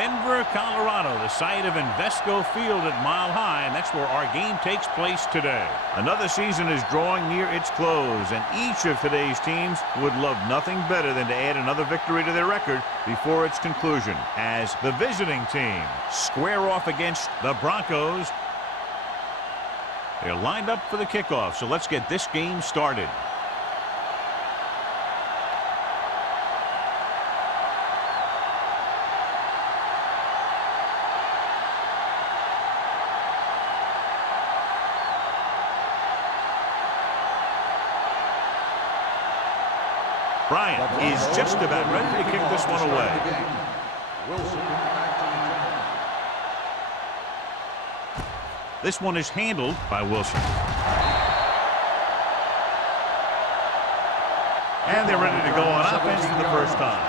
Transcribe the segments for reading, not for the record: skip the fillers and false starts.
Denver, Colorado, the site of Invesco Field at Mile High, and that's where our game takes place today. Another season is drawing near its close, and each of today's teams would love nothing better than to add another victory to their record before its conclusion, as the visiting team square off against the Broncos. They're lined up for the kickoff, so let's get this game started. Bryant is just about ready to kick this one away. This one is handled by Wilson. And they're ready to go on offense for the first time.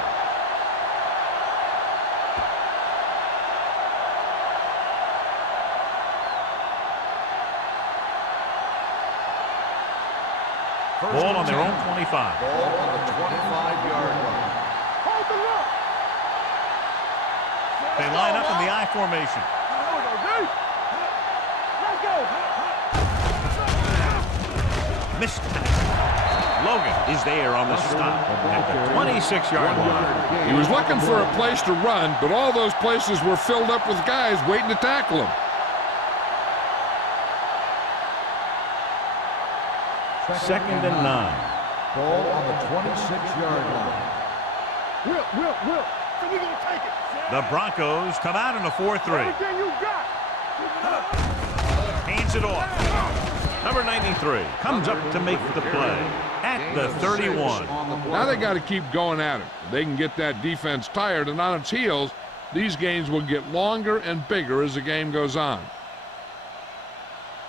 Ball on their own 25. Ball on the 25-yard line. Hold the look. They line up in the I formation. Let's go, Missed pass. Logan is there on the stop at the 26-yard line. He was looking for a place to run, but all those places were filled up with guys waiting to tackle him. Second and 9. Ball on the 26-yard line. Will. So we're going to take it. The Broncos come out in a 4-3. Everything you got. Hands it off. Number 93 comes up to make the play at the 31. Now they got to keep going at it. If they can get that defense tired and on its heels, these games will get longer and bigger as the game goes on.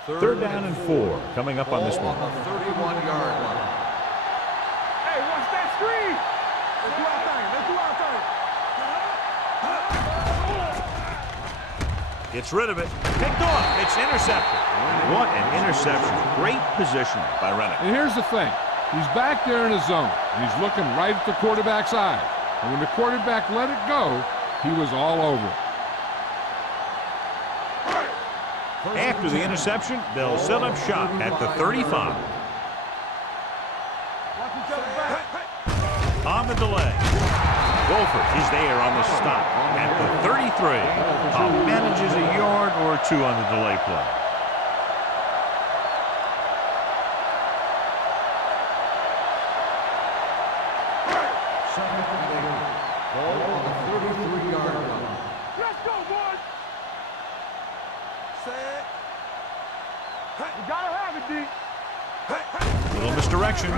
Third down and 4 coming up on this one. On the 31-yard line. Hey, watch that screen. Let's do our thing. Gets rid of it. Picked off. It's intercepted. What an interception. Great position by Rennick. And here's the thing. He's back there in his zone. He's looking right at the quarterback's eye. And when the quarterback let it go, he was all over it. After the interception, they'll set up shop at the 35. On the delay. Wolford is there on the stop at the 33. Manages a yard or two on the delay play. Second and 8. Ball on the 33-yard line. Let's go, boys. You gotta have it, D. Little misdirection.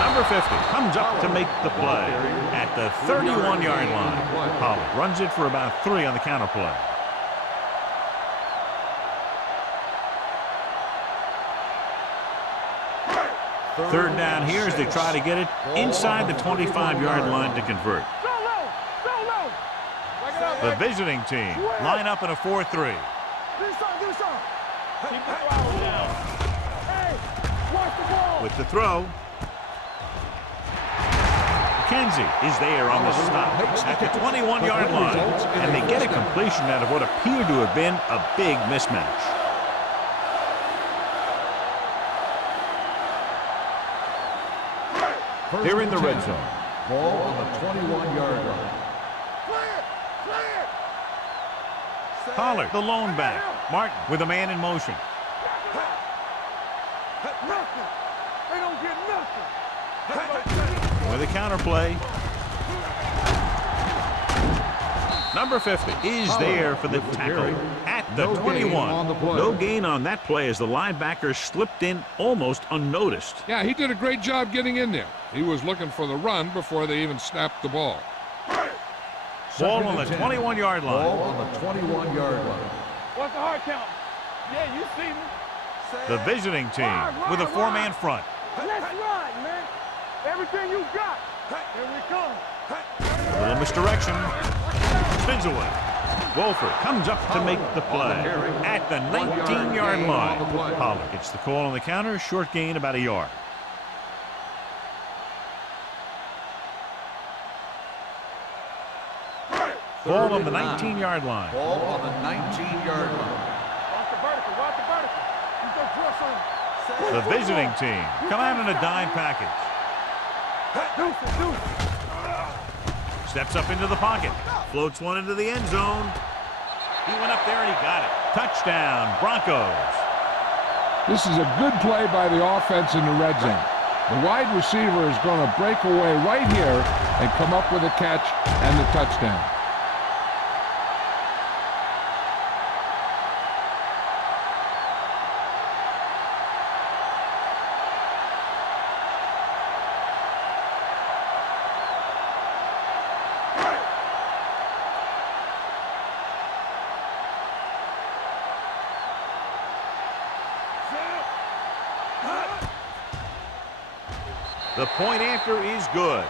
Number 50 comes up to make the play at the 31-yard line. Pollard runs it for about 3 on the counter play. Third down here as they try to get it inside the 25-yard line to convert. The visiting team line up in a 4-3. Give me some. Keep the throttle down. Hey, watch the ball. With the throw. McKenzie is there on the stop at the 21-yard line, and they get a completion out of what appeared to have been a big mismatch. They're in the red zone. Ball on the 21-yard line. Pollard, the lone back. Martin with a man in motion. Nothing. They don't get nothing. With a counter play. Number 50 is there for the tackle at the 21. No gain on that play as the linebacker slipped in almost unnoticed. Yeah, he did a great job getting in there. He was looking for the run before they even snapped the ball. Ball on the 21-yard line. Ball on the 21-yard line. What's the hard count? Yeah, you see me. The visiting team with a 4-man front. Let's ride, man. Everything you got. Here we come. A little misdirection. Spins away. Wolford comes up to make the play at the 19-yard line. Pollard gets the call on the counter. Short gain about a yard. Ball on the 19-yard line. Ball on the 19-yard line. Watch the vertical. Watch the vertical. He's going to drill something. The visiting team come out in a dime package. Steps up into the pocket. Floats one into the end zone. He went up there and he got it. Touchdown, Broncos. This is a good play by the offense in the red zone. The wide receiver is going to break away right here and come up with a catch and the touchdown. The point after is good.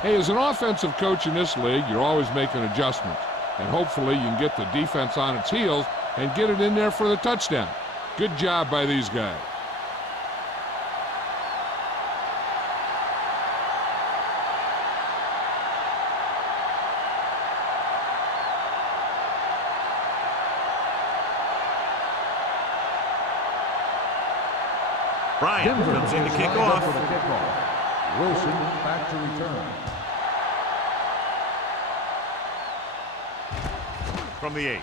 Hey, as an offensive coach in this league, you're always making adjustments. And hopefully you can get the defense on its heels and get it in there for the touchdown. Good job by these guys. Bryant comes in to kick off. For the kickoff. Wilson back to return. From the 8.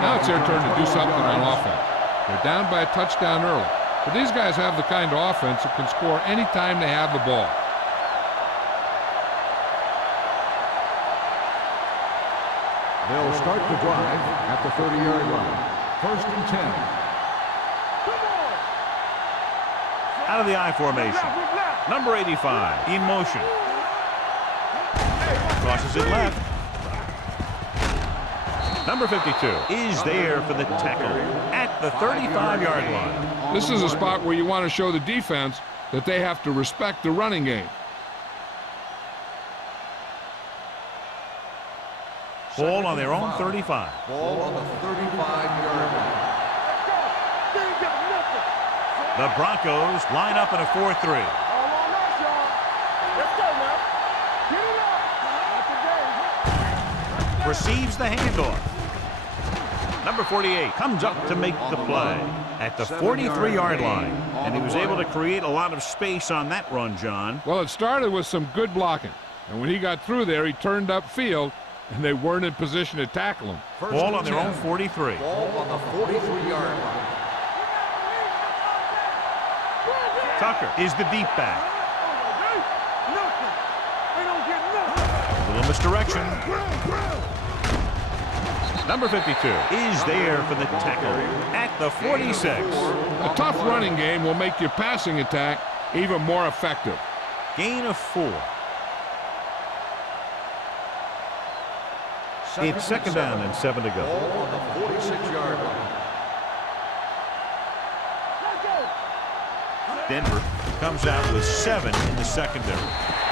Now it's their turn to do something on offense. They're down by a touchdown early. But these guys have the kind of offense that can score any time they have the ball. They'll start the drive at the 30-yard line. 1st and 10. Out of the I formation. Number 85 in motion. Crosses it left. Number 52 is there for the tackle at the 35-yard line. This is a spot where you want to show the defense that they have to respect the running game. Ball on their own 35. Ball on the 35-yard line. The Broncos line up in a 4-3. Receives the handoff. Number 48 comes up to make the play at the 43-yard line. And he was able to create a lot of space on that run, John. Well, it started with some good blocking. And when he got through there, he turned upfield, and they weren't in position to tackle him. Ball on their own 43. Ball on the 43-yard line. Tucker is the deep back. A little misdirection. Number 52 is there for the tackle at the 46. A tough running game will make your passing attack even more effective. Gain of 4. It's 2nd down and 7 to go. Ball on the 46-yard line. Denver comes out with 7 in the secondary.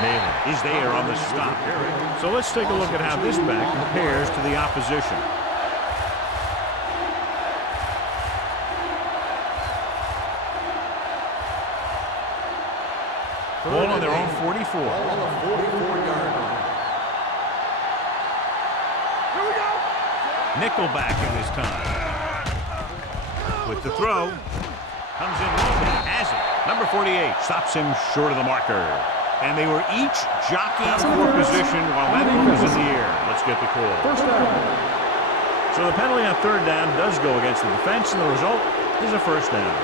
Naylor is there on the stop. So let's take a look at how this back compares to the opposition. Ball on their own 44. Ball on the 44-yard line. Nickelback in this time. With the throw. Comes in low. Has it. Number 48 stops him short of the marker. And they were each jockeying for position while that one was in the air. Let's get the call. So the penalty on 3rd down does go against the defense, and the result is a 1st down.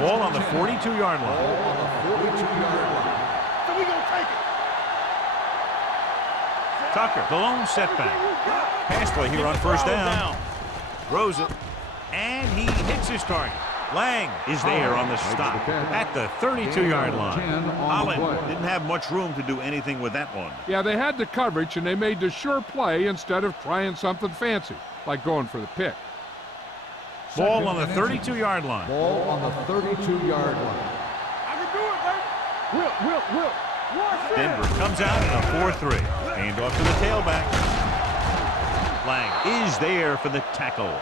Ball on the 42-yard line. Ball on the 42-yard line. So we gonna take it. Tucker, the lone setback. Pass play here on 1st down. Throws it, and he hits his target. Lang is there on the stop at the 32-yard line. Holland didn't have much room to do anything with that one. Yeah, they had the coverage, and they made the sure play instead of trying something fancy, like going for the pick. Ball on the 32-yard line. Ball on the 32-yard line. I can do it, baby. Will. Denver comes out in a 4-3. Hand off to the tailback. Flag is there for the tackle.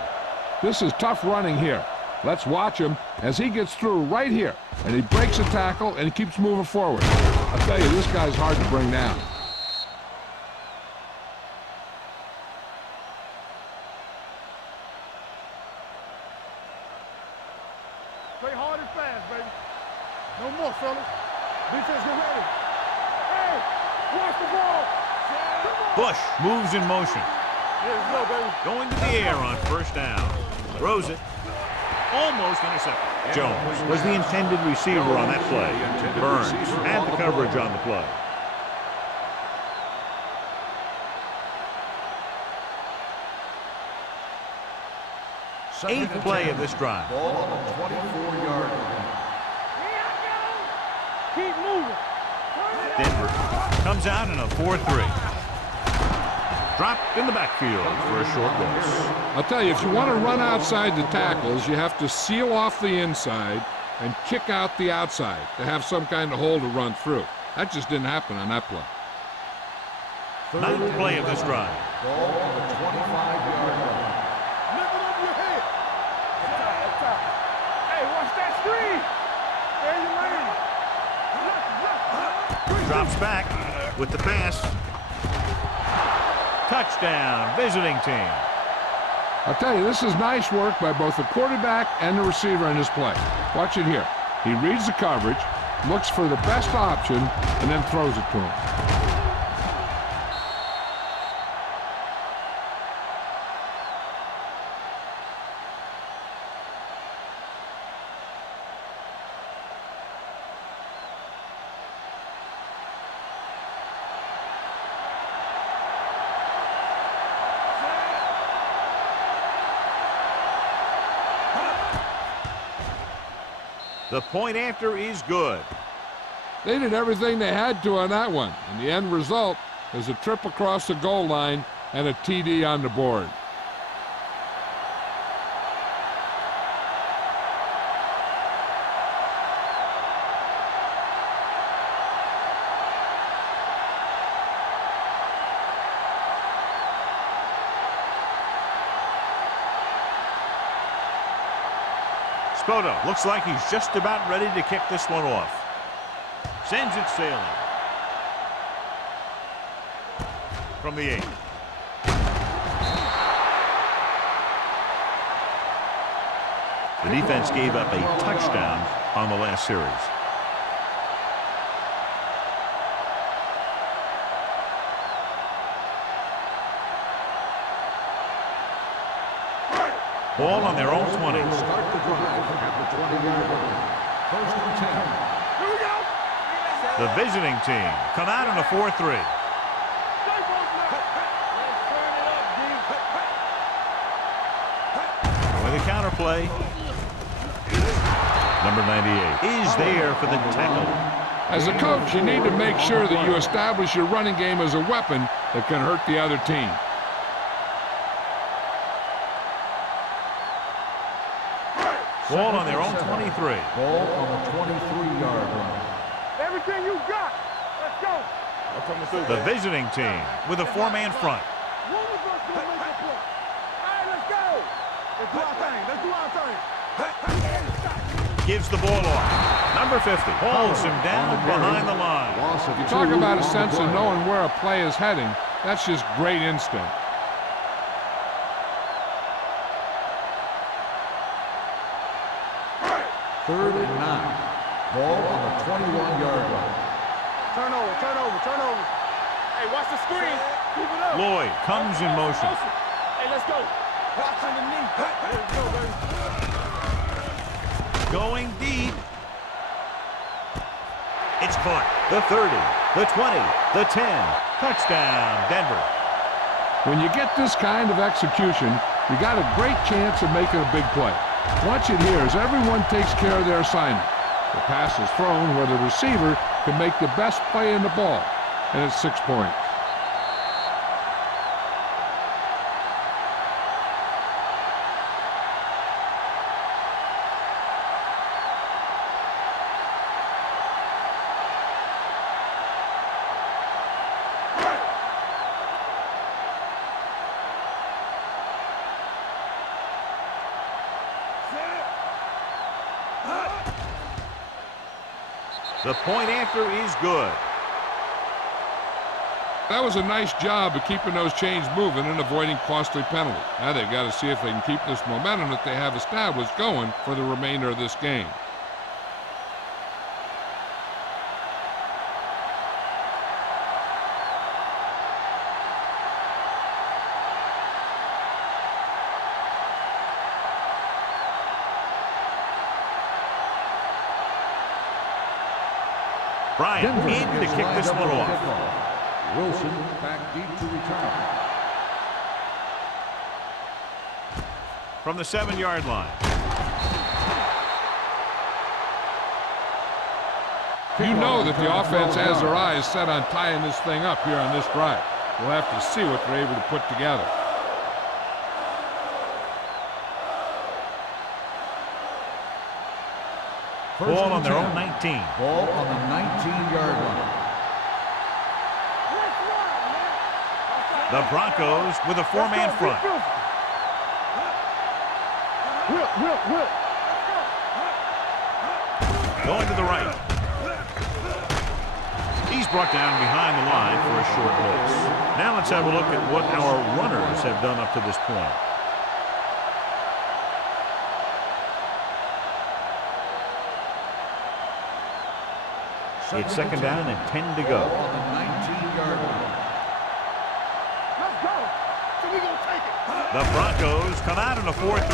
This is tough running here. Let's watch him as he gets through right here. And he breaks a tackle and he keeps moving forward. I'll tell you, this guy's hard to bring down. Play hard and fast, baby. No more, fellas. Defense, get ready. Hey, watch the ball. Come on. Bush moves in motion. Here we go, baby. Going to the air on first down. Throws it. Almost intercepted. Jones was the intended receiver on that play. Burns had the coverage on the play. Eighth play of this drive. Ball on the 24-yard line. Keep moving. Denver comes out in a 4-3. Dropped in the backfield for a short loss. I'll tell you, if you want to run outside the tackles, you have to seal off the inside and kick out the outside to have some kind of hole to run through. That just didn't happen on that play. Ninth play of this drive. Ball on the 25-yard line. Lift it over your head. Up top. Hey, watch that screen. There you lane. Drops back with the pass. Touchdown, visiting team. I'll tell you, this is nice work by both the quarterback and the receiver in this play. Watch it here. He reads the coverage, looks for the best option, and then throws it to him. The point after is good. They did everything they had to on that one, and the end result is a trip across the goal line and a TD on the board. Spoto looks like he's just about ready to kick this one off. Sends it sailing. From the 8. The defense gave up a touchdown on the last series. Ball on their own 20. Start the drive at the 20-yard line. First and 10. Here we go. The visiting team come out in a 4-3. With a counter play. Number 98 is there for the tackle. As a coach, you need to make sure that you establish your running game as a weapon that can hurt the other team. Ball on their own 23. Ball on the 23-yard line. Everything you got. Let's go. The visiting team with a 4-man front. One of us gonna make a play. All right, let's go. Let's do our thing. Let's do our thing. Gives the ball off. Number 50 holds him down behind the line. Loss of You 2 talk about a on the sense of drive. knowing where a play is heading. That's just great instinct. Third and 9. Ball on the 21-yard line. Turnover, turnover, turnover. Hey, watch the screen. Keep it up. Lloyd comes in motion. Hey, let's go. Watch underneath. Let's go, baby. Going deep. It's caught. The 30, the 20, the 10. Touchdown, Denver. When you get this kind of execution, you got a great chance of making a big play. Watch it here as everyone takes care of their assignment. The pass is thrown where the receiver can make the best play in the ball, and it's 6 points. The point after is good. That was a nice job of keeping those chains moving and avoiding costly penalties. Now they've got to see if they can keep this momentum that they have established going for the remainder of this game. Bryant in to kick this one off. Wilson back deep to return. From the 7-yard line. You know that the offense has their eyes set on tying this thing up here on this drive. We'll have to see what they're able to put together. Ball on their own 19. Ball on the 19-yard line. The Broncos with a 4-man front. Going to the right. He's brought down behind the line for a short blitz. Now let's have a look at what our runners have done up to this point. It's 2nd down and 10 to go. On the 19-yard line. Let's go. So we gonna take it. The Broncos come out in a 4-3.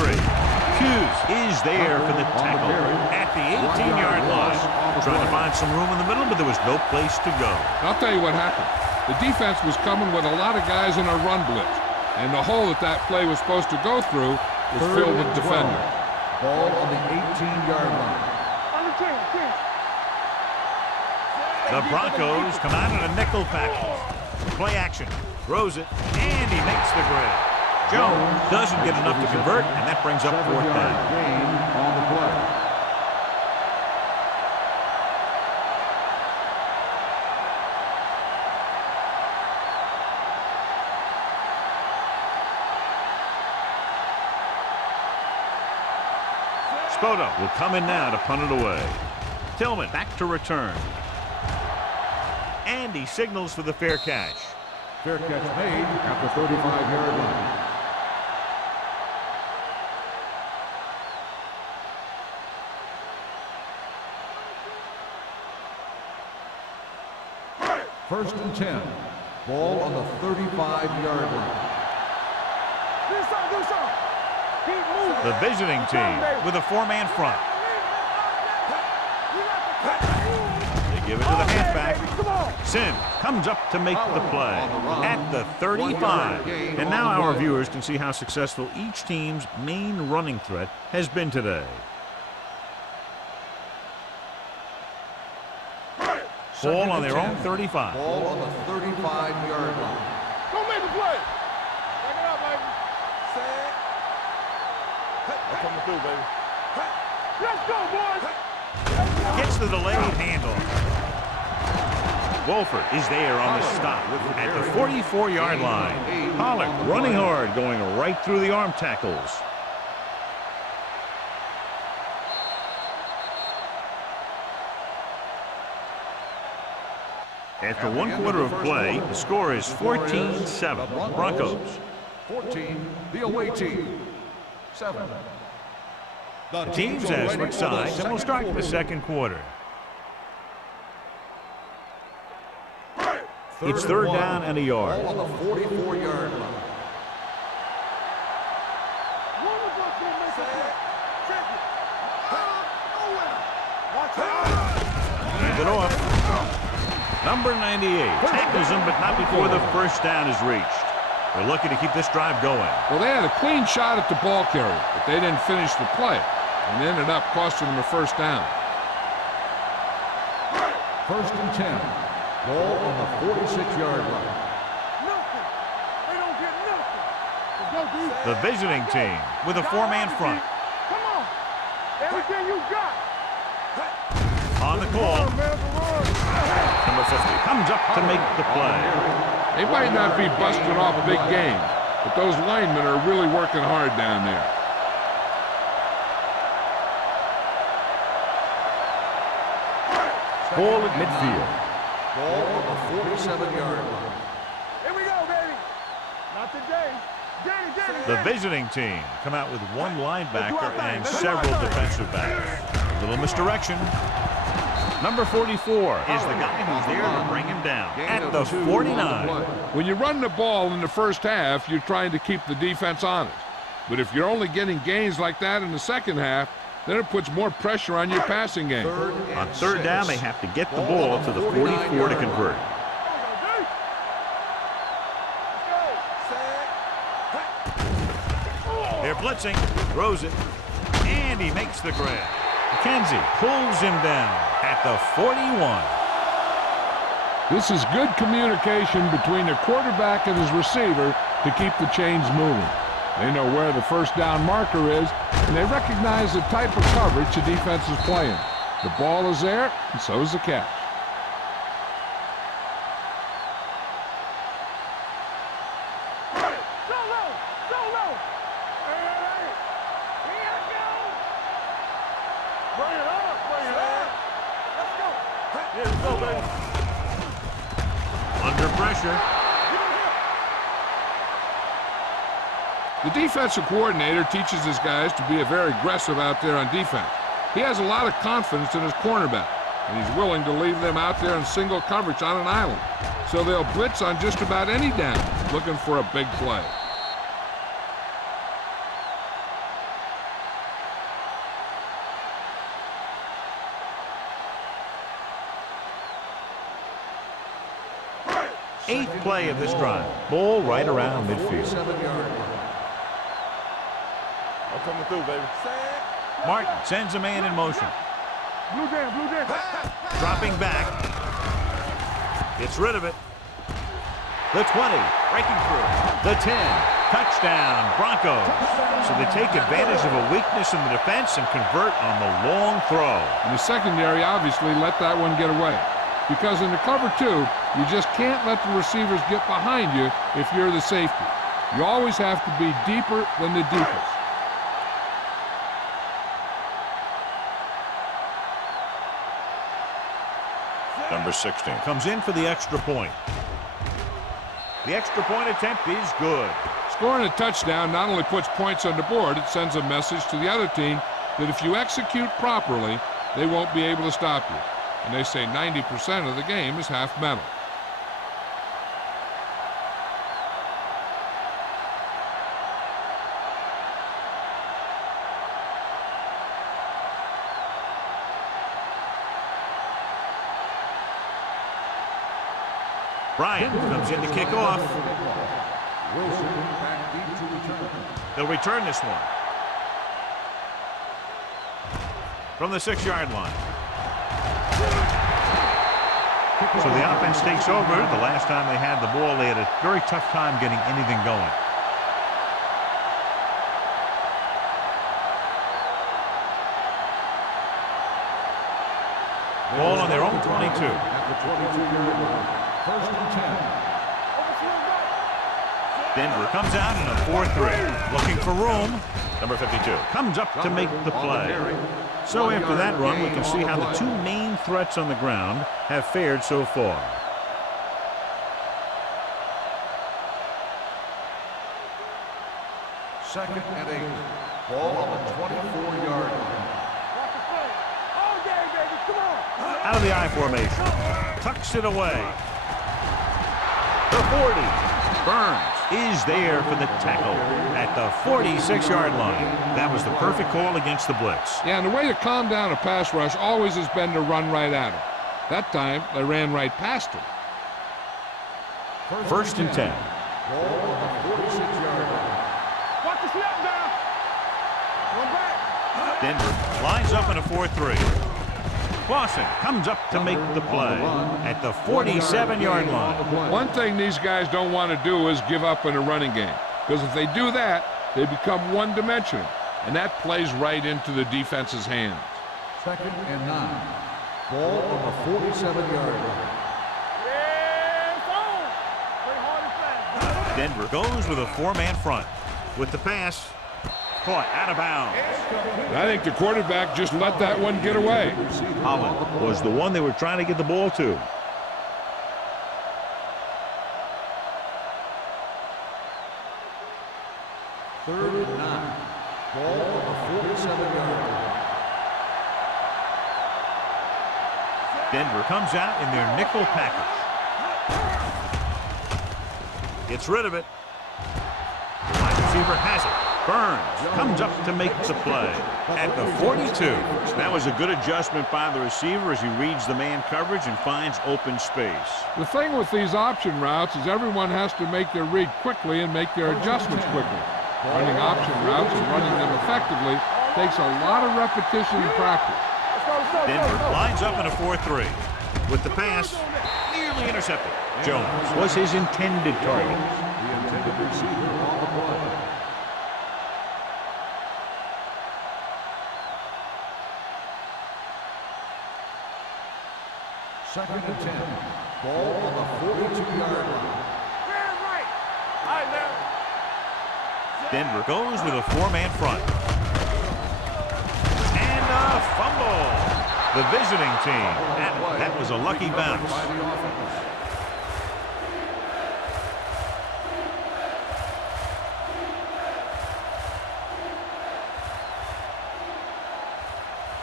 Hughes is there for the tackle at the 18-yard line. Trying to find some room in the middle, but there was no place to go. I'll tell you what happened. The defense was coming with a lot of guys in a run blitz, and the hole that play was supposed to go through was filled with defenders. Ball on the 18-yard line. On the 10. The Broncos come out in a nickel package. Play action. Throws it, and he makes the grab. Jones doesn't get enough to convert, and that brings up 4th down. Gain on the play. Spoto will come in now to punt it away. Tillman back to return. And he signals for the fair catch. Fair catch made at the 35-yard line. First and 10. Ball on the 35-yard line. Do something. Keep moving. The visiting team with a 4-man front. They give it to the halfback. Sim comes up to make the play at the 35. And now our viewers can see how successful each team's main running threat has been today. Ball on their own 35. Ball on the 35-yard line. Don't make the play. Back it up, baby. I'm coming through, baby. Let's go, boys. Gets the delayed handoff. Wolford is there on the stop at the 44-yard line. Pollard running hard, going right through the arm tackles. After 1 quarter of play, the score is 14-7. Broncos. 14, the away team. 7. The teams as switch sides, and we'll start the 2nd quarter. It's 3rd down and a yard. Ball on the 44-yard line. Hand it off. Number 98 tackles him, but not before the first down is reached. They're lucky to keep this drive going. Well, they had a clean shot at the ball carrier, but they didn't finish the play, and ended up costing them a first down. First and 10. Ball on the 46-yard line. Nothing. They don't get nothing. Let's go, D. The visiting team with a 4-man front. Come on. Everything you got. On the call, number 50 comes up to make the play. They might not be busting off big games, but those linemen are really working hard down there. Ball at midfield. Ball on the 47-yard line. Here we go, baby. Not today. The visiting team come out with one linebacker and several defensive backs. A little misdirection. Number 44 is the guy who's there to bring him down at the 49. When you run the ball in the first half, you're trying to keep the defense honest. But if you're only getting gains like that in the second half, then it puts more pressure on your passing game. On third down, they have to get the ball to the 44 to convert. They're blitzing, throws it, and he makes the grab. McKenzie pulls him down at the 41. This is good communication between the quarterback and his receiver to keep the chains moving. They know where the first down marker is, and they recognize the type of coverage the defense is playing. The ball is there, and so is the catch. Under pressure. The defensive coordinator teaches his guys to be very aggressive out there on defense. He has a lot of confidence in his cornerback, and he's willing to leave them out there in single coverage on an island. So they'll blitz on just about any down, looking for a big play. Eighth play of this drive. Ball right around midfield. 47-yard line. I'm coming through, baby. Martin sends a man in motion. Blue jam, blue jam. Dropping back. Gets rid of it. The 20, breaking through. The 10, touchdown, Broncos. So they take advantage of a weakness in the defense and convert on the long throw. And the secondary obviously let that one get away. Because in the cover two, you just can't let the receivers get behind you if you're the safety. You always have to be deeper than the deepest. Number 16 comes in for the extra point. The extra point attempt is good. Scoring a touchdown not only puts points on the board, it sends a message to the other team that if you execute properly, they won't be able to stop you. And they say 90% of the game is half mental. Bryant comes in to kick off. Wilson back deep to return. They'll return this one. From the 6-yard line. So the offense takes over. The last time they had the ball, they had a very tough time getting anything going. Ball on their own 22. At the 22-yard line. First and 10. Denver comes out in a 4-3. Looking for room. Number 52 comes up to make the play. So after that run, we can see how the two main threats on the ground have fared so far. Second and 8. Ball on the 24-yard line. All day, baby. Come on. Out of the I formation. Tucks it away. The 40. Burns is there for the tackle at the 46-yard line. That was the perfect call against the blitz. Yeah, and the way to calm down a pass rush always has been to run right at him. That time, they ran right past him. First and 10. Ball on the 46-yard line. Watch the snap down. One back. Denver lines up in a 4-3. Clausen comes up to make the play at the 47-yard line. One thing these guys don't want to do is give up in a running game. Because if they do that, they become one-dimensional. And that plays right into the defense's hands. Second and 9. Ball on the 47-yard line. Yeah, it's on. Play hard and fast. Denver goes with a 4-man front. With the pass, caught out of bounds. I think the quarterback just let that one get away. Holland was the one they were trying to get the ball to. Third and 9. Ball on the 47-yard line. Denver comes out in their nickel package. Gets rid of it. The wide receiver has it. Burns comes up to make the play at the 42. That was a good adjustment by the receiver as he reads the man coverage and finds open space. The thing with these option routes is everyone has to make their read quickly and make their adjustments quickly. Running option routes and running them effectively takes a lot of repetition and practice. Denver lines up in a 4-3. With the pass, nearly intercepted. Jones was his intended target. The intended receiver on the play. Second and 10. Ball on the 42-yard line. Denver goes with a 4-man front. And a fumble. The visiting team. That was a lucky bounce.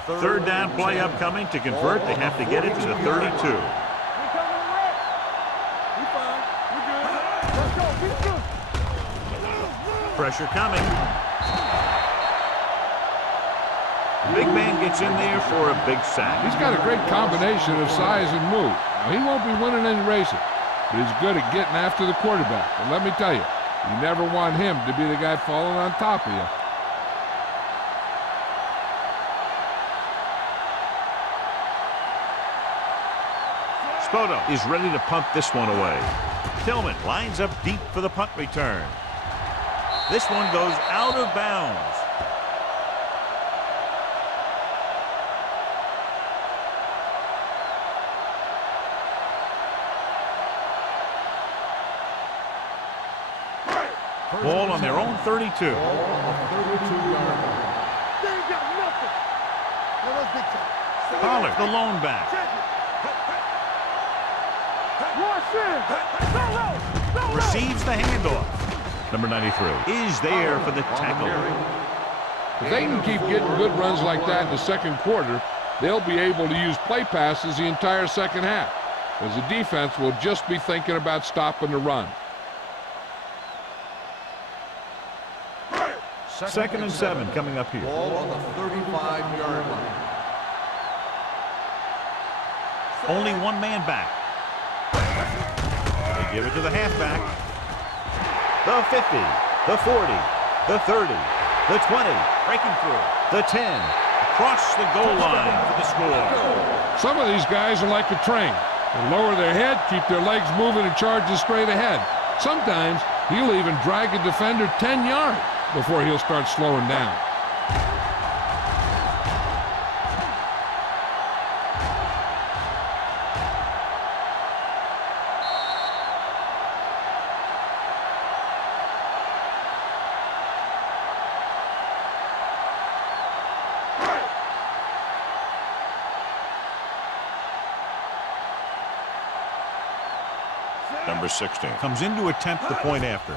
Third down play upcoming. To convert, they have to get it to the 32. Pressure coming. The big man gets in there for a big sack. He's got a great combination of size and move. Now, he won't be winning any races, but he's good at getting after the quarterback. And let me tell you, you never want him to be the guy falling on top of you. Spoto is ready to punt this one away. Tillman lines up deep for the punt return. This one goes out of bounds. Ball on their own 32. Ball on the 32-yard line. They ain't got nothing. Now let's big time. Pollard, the lone back. Receives the handoff. Number 93 is there for the tackle. If they can keep getting good runs like that in the second quarter, they'll be able to use play passes the entire second half, as the defense will just be thinking about stopping the run. Second and 7 coming up here. Ball on the 35-yard line. Only one man back. They give it to the halfback. The 50, the 40, the 30, the 20, breaking through, the 10, across the goal line for the score. Some of these guys are like a train. They lower their head, keep their legs moving, and charge straight ahead. Sometimes he'll even drag a defender 10 yards before he'll start slowing down. Number 16 comes in to attempt the point after.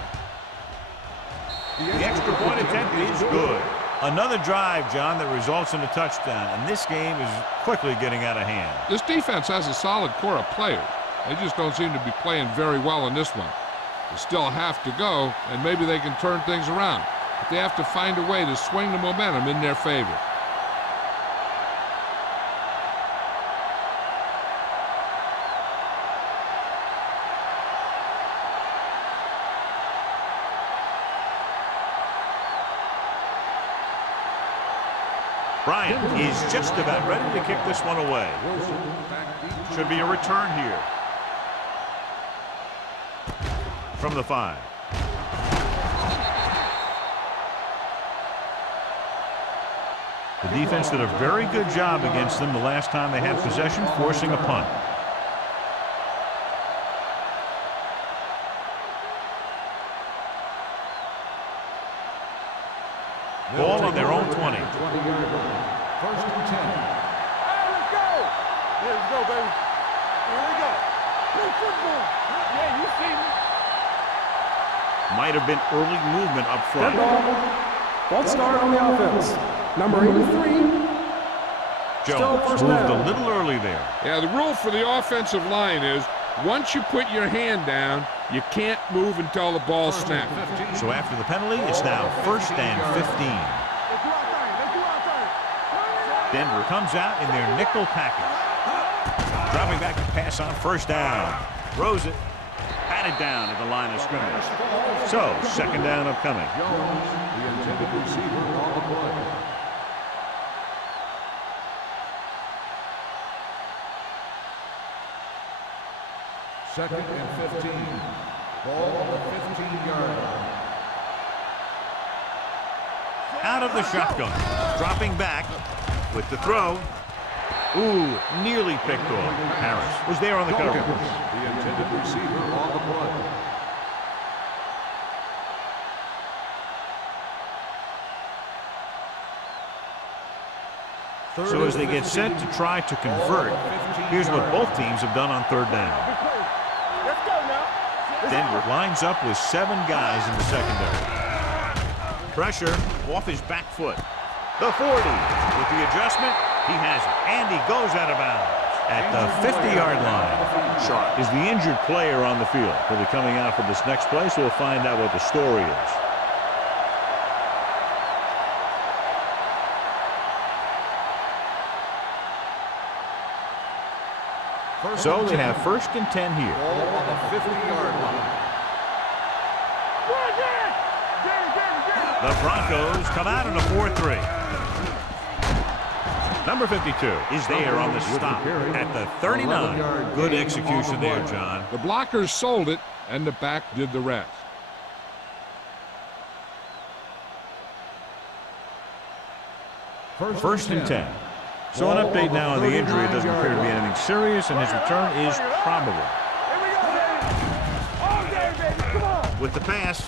The extra point attempt is good. Another drive, John, that results in a touchdown, and this game is quickly getting out of hand. This defense has a solid core of players. They just don't seem to be playing very well in this one. They still have to go, and maybe they can turn things around. But they have to find a way to swing the momentum in their favor. Bryant is just about ready to kick this one away. Should be a return here. From the 5. The defense did a very good job against them the last time they had possession, forcing a punt. Ball on their own 20. 20-yard line. First and 10. Hey, let's go. Yeah, let's go, baby. Here we go. Play football. Yeah, you see me. Might have been early movement up front. False start on the offense. Number 83. Jones moved a little early there. Yeah, the rule for the offensive line is once you put your hand down, you can't move until the ball snaps. So after the penalty, it's now first and 15. Let's do our thing. Let's do our thing. Denver comes out in their nickel package. Dropping back to pass on first down. Throws it. Batted down at the line of scrimmage. So, second down upcoming. Jones, the intended receiver on the play. Second and 15. Ball on the 15-yard line. Out of the shotgun. Dropping back with the throw. Ooh, nearly picked off. Harris was there on the cover. The intended receiver on the play. So as they get set to try to convert, here's what both teams have done on third down. Let's go now. Denver lines up with 7 guys in the secondary. Pressure off his back foot. The 40 with the adjustment. He has it, and he goes out of bounds at the 50-yard line. Sharp is the injured player on the field. He'll be coming out for this next play, so we'll find out what the story is. So they have first and 10 here. Ball on the 50-yard line. The Broncos come out in a 4-3. Number 52 is there on the stop at the 39. Good execution there, John. The blockers sold it, and the back did the rest. First and 10. So an update now on the injury. It doesn't appear to be anything serious, and his return is probable. With the pass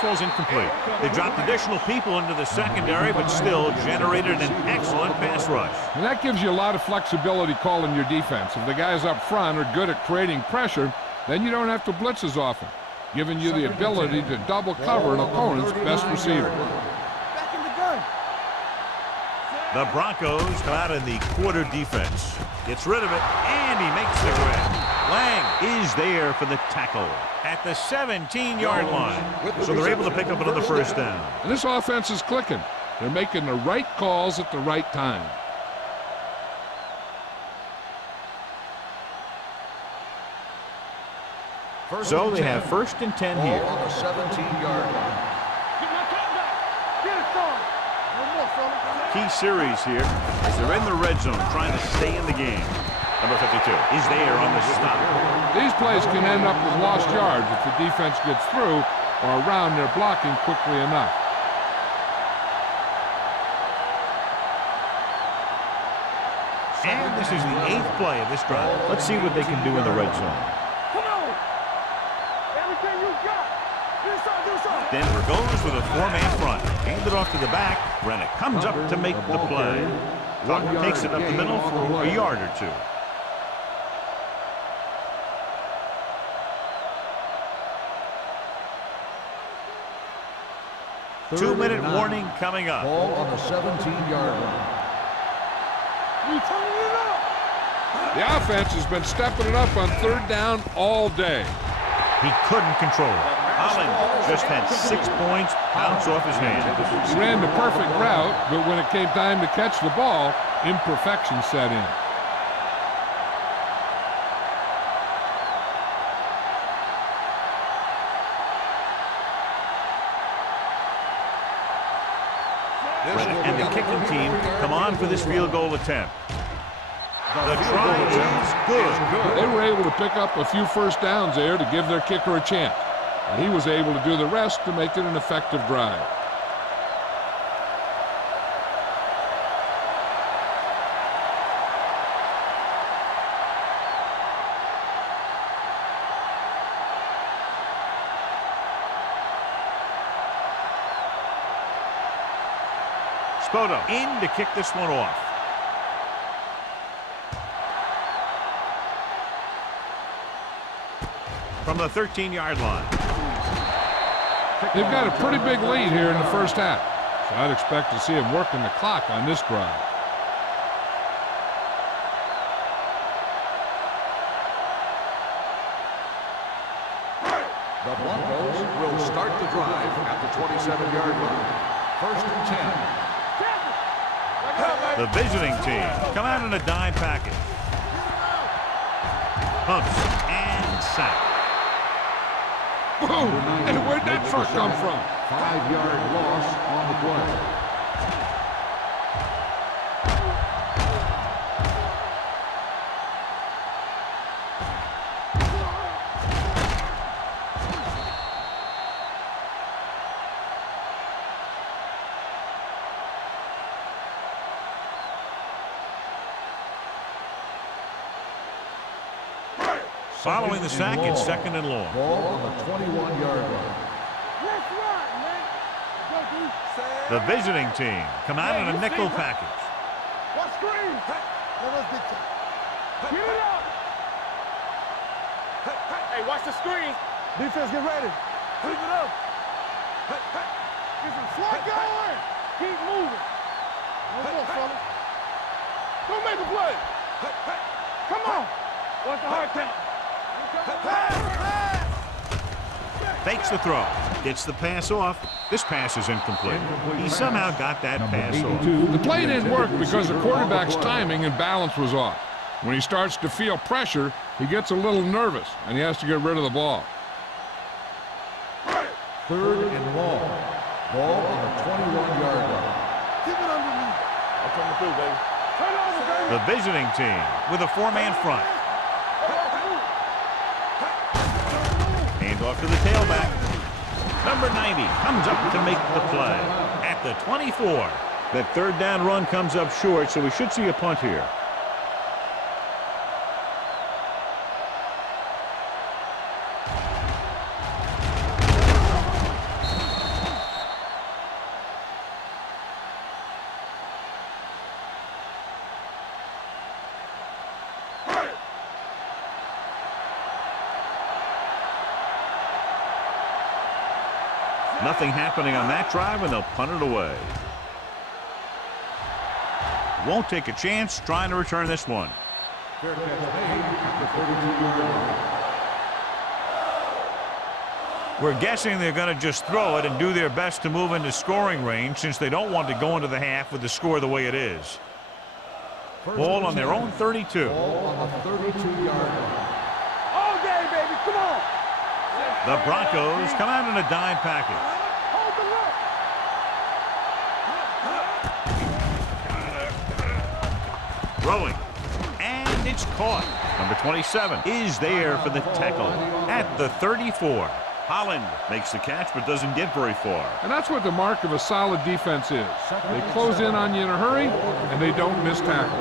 falls incomplete. They dropped additional people into the secondary, but still generated an excellent pass rush. And that gives you a lot of flexibility calling your defense. If the guys up front are good at creating pressure, then you don't have to blitz as often, giving you the ability to double cover an opponent's best receiver. Back in the gun. The Broncos come out in the quarter defense. Gets rid of it, and he makes the grab. Lang is there for the tackle at the 17-yard line. So they're able to pick up another first down. And this offense is clicking. They're making the right calls at the right time. So they have first and 10 here. Ball on the 17-yard line. Get my cut back. Get it, son. No more, fella. Key series here as they're in the red zone trying to stay in the game. Number 52 is there on the stop. These plays can end up with lost yards if the defense gets through or around their blocking quickly enough. And this is the 8th play of this drive. Let's see what they can do in the red zone. Come on. Everything you got. Do something. Denver goes with a 4-man front. Hand it off to the back. Rennick comes up to make the play. Tucker takes it up the middle for a yard or two. Two-minute warning coming up. Ball on the 17-yard line. You turning it up. The offense has been stepping it up on third down all day. He couldn't control it. Holland just had 6 points bounce off his hand. He ran the perfect route, but when it came time to catch the ball, imperfection set in. And the kicking team come on for this field goal attempt. The try is good. They were able to pick up a few first downs there to give their kicker a chance. And he was able to do the rest to make it an effective drive. Poto in to kick this one off. From the 13-yard line. They've got a pretty big lead here in the first half, so I'd expect to see him working the clock on this drive. The Broncos will start the drive at the 27-yard line. First and 10. The visiting team come out in a dime package. Pumps and sack. Boom! Hey, where'd that truck come from? 5-yard loss on the play. Following the sack, it's second and long. Ball on the 21-yard line. The visiting team come out in a nickel package. What screen? Let's get you. Get it up. Hey, watch the screen. Defense, get ready. Keep it up. Get some slot going. Keep moving. No more, fella. Go make a play. Come on. Watch the hard count. Fakes the throw. Gets the pass off. This pass is incomplete. He somehow got that pass off. The play didn't work because the quarterback's timing and balance was off. When he starts to feel pressure, he gets a little nervous, and he has to get rid of the ball. Third and long. Ball on the 21-yard line. Keep it underneath. I'm coming through, baby. Turn over, baby. The visiting team with a four-man front. Off to the tailback. Number 90 comes up to make the play at the 24. That third down run comes up short, so we should see a punt here. Nothing happening on that drive, and they'll punt it away. Won't take a chance trying to return this one. Fair catch made at the 32-yard line. We're guessing they're going to just throw it and do their best to move into scoring range since they don't want to go into the half with the score the way it is. Ball on their own 32. Ball on the 32-yard line. All day, baby. Come on. The Broncos come out in a dime package. Throwing. And it's caught. Number 27 is there for the tackle at the 34. Holland makes the catch but doesn't get very far. And that's what the mark of a solid defense is. They close in on you in a hurry, and they don't miss tackle.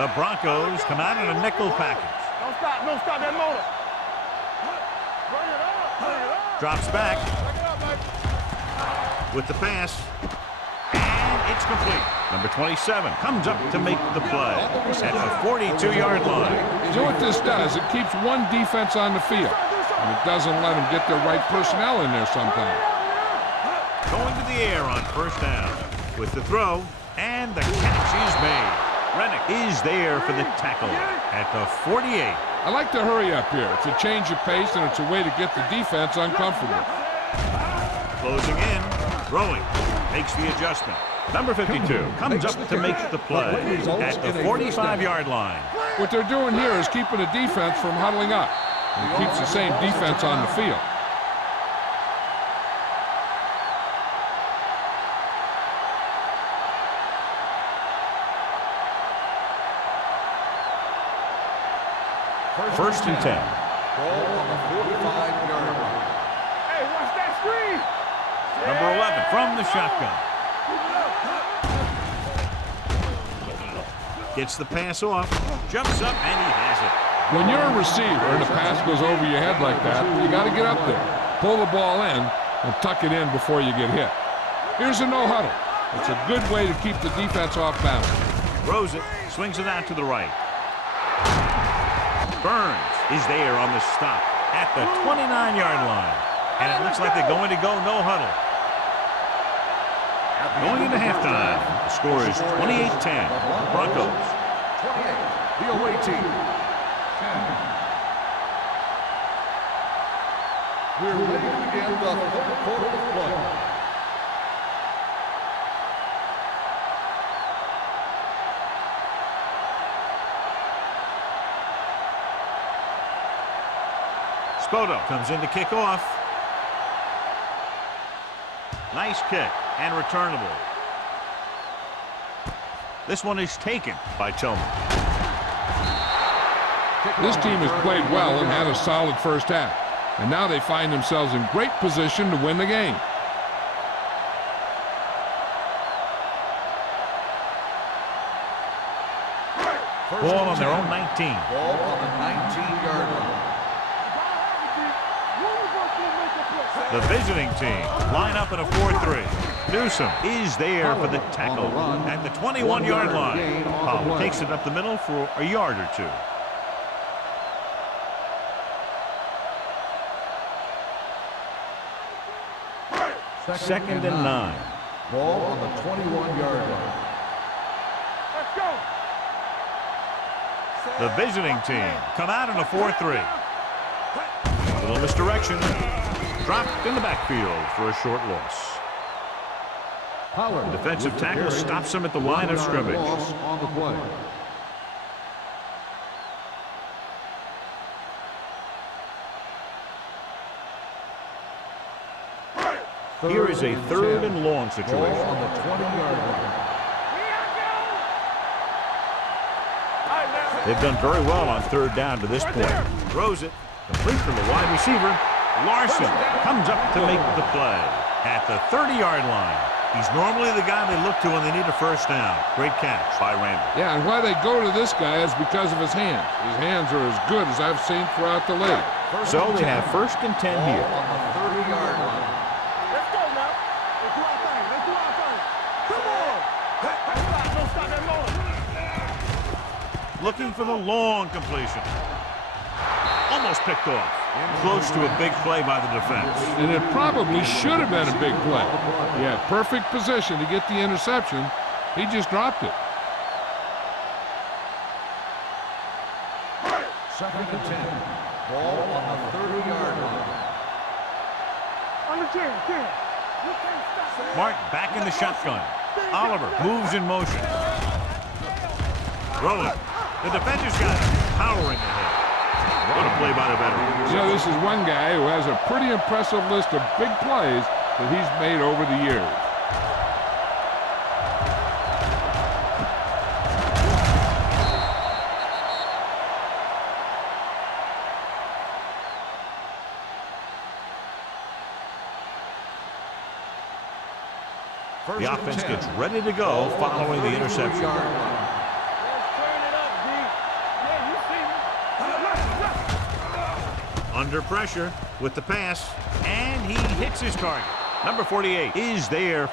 The Broncos come out in a nickel package. Don't stop that motor. Drops back with the pass. And it's complete. Number 27 comes up to make the play at the 42-yard line. You know what this does? It keeps one defense on the field, and it doesn't let them get the right personnel in there sometimes. Going to the air on first down with the throw, and the catch is made. Rennick is there for the tackle at the 48. I like to hurry up here. It's a change of pace, and it's a way to get the defense uncomfortable. Closing in, throwing, makes the adjustment. Number 52 comes up to make the play at the 45-yard line. What they're doing here is keeping the defense from huddling up. And it keeps the same defense on the field. First and 10. Ball on the 45-yard line. Hey, watch that screen. Number 11 from the shotgun. Gets the pass off, jumps up, and he has it. When you're a receiver and the pass goes over your head like that, you got to get up there, pull the ball in, and tuck it in before you get hit. Here's a no huddle. It's a good way to keep the defense off balance. Throws it, swings it out to the right. Burns is there on the stop at the 29-yard line. And it looks like they're going to go no huddle. Going into halftime, the score is 28-10. Broncos. 28, the away team. 10. We're ready to begin the third quarter of play. Spoto comes in to kick off. Nice kick and returnable. This one is taken by Tillman. This team has played well and had a solid first half. And now they find themselves in great position to win the game. Ball on their own 19. Ball on the 19-yard line. The visiting team line up in a 4-3. Newsom is there for the tackle at the 21-yard line. Powell takes it up the middle for a yard or two. Second and 9. Ball on the 21-yard line. Let's go. The visiting team come out in a 4-3. A little misdirection. Dropped in the backfield for a short loss. The defensive tackle stops him at the line of scrimmage. On the play. Here is a third and long Ball situation. on the 20-yard line. They've done very well on third down to this point. Throws it, complete to the wide receiver. Larson comes up to make the play at the 30-yard line. He's normally the guy they look to when they need a first down. Great catch by Randall. Yeah, and why they go to this guy is because of his hands. His hands are as good as I've seen throughout the league. So they have first and 10 here. On the 30-yard line. Let's go now. Let's do our thing. Let's do our thing. Come on. Don't stop that long. Looking for the long completion. Almost picked off. Close to a big play by the defense. And it probably should have been a big play. He had perfect position to get the interception. He just dropped it. Second and 10. Ball on the 30-yard line. On the 10. You can't stop. Martin back in the shotgun. Oliver moves in motion. Throwing. The defender's got it. Powering ahead. What a play by the veteran. You know, this is one guy who has a pretty impressive list of big plays that he's made over the years. The offense gets ready to go following the interception. Under pressure with the pass, and he hits his target. Number 48 is there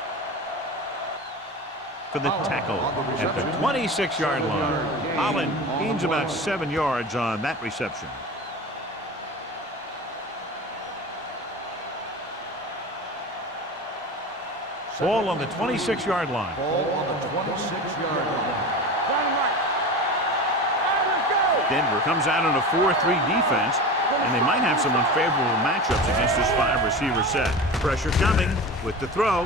for the tackle at the 26-yard line. Holland gains about 7 yards on that reception. Ball on the 26-yard line. Ball on the 26-yard line. Denver comes out in a 4-3 defense, and they might have some unfavorable matchups against this 5-receiver set. Pressure coming with the throw.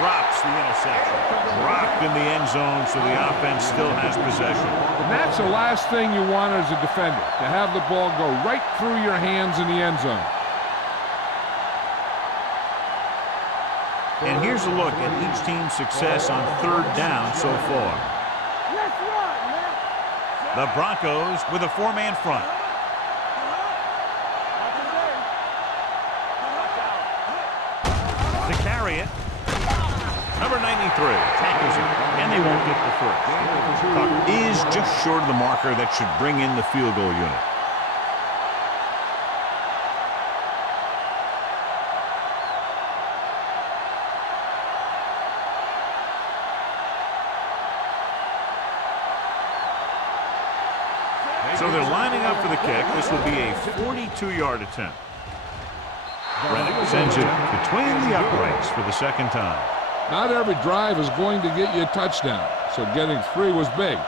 Drops the interception. Dropped in the end zone, so the offense still has possession. And that's the last thing you want as a defender, to have the ball go right through your hands in the end zone. And here's a look at each team's success on third down so far. Let's run, man. The Broncos with a 4-man front. To carry it, number 93 tackles it, and they won't get the first. Puck is just short of the marker that should bring in the field goal unit. So they're lining up for the kick. This will be a 42-yard attempt. Reddick sends it between the uprights for the second time. Not every drive is going to get you a touchdown, so getting 3 was big.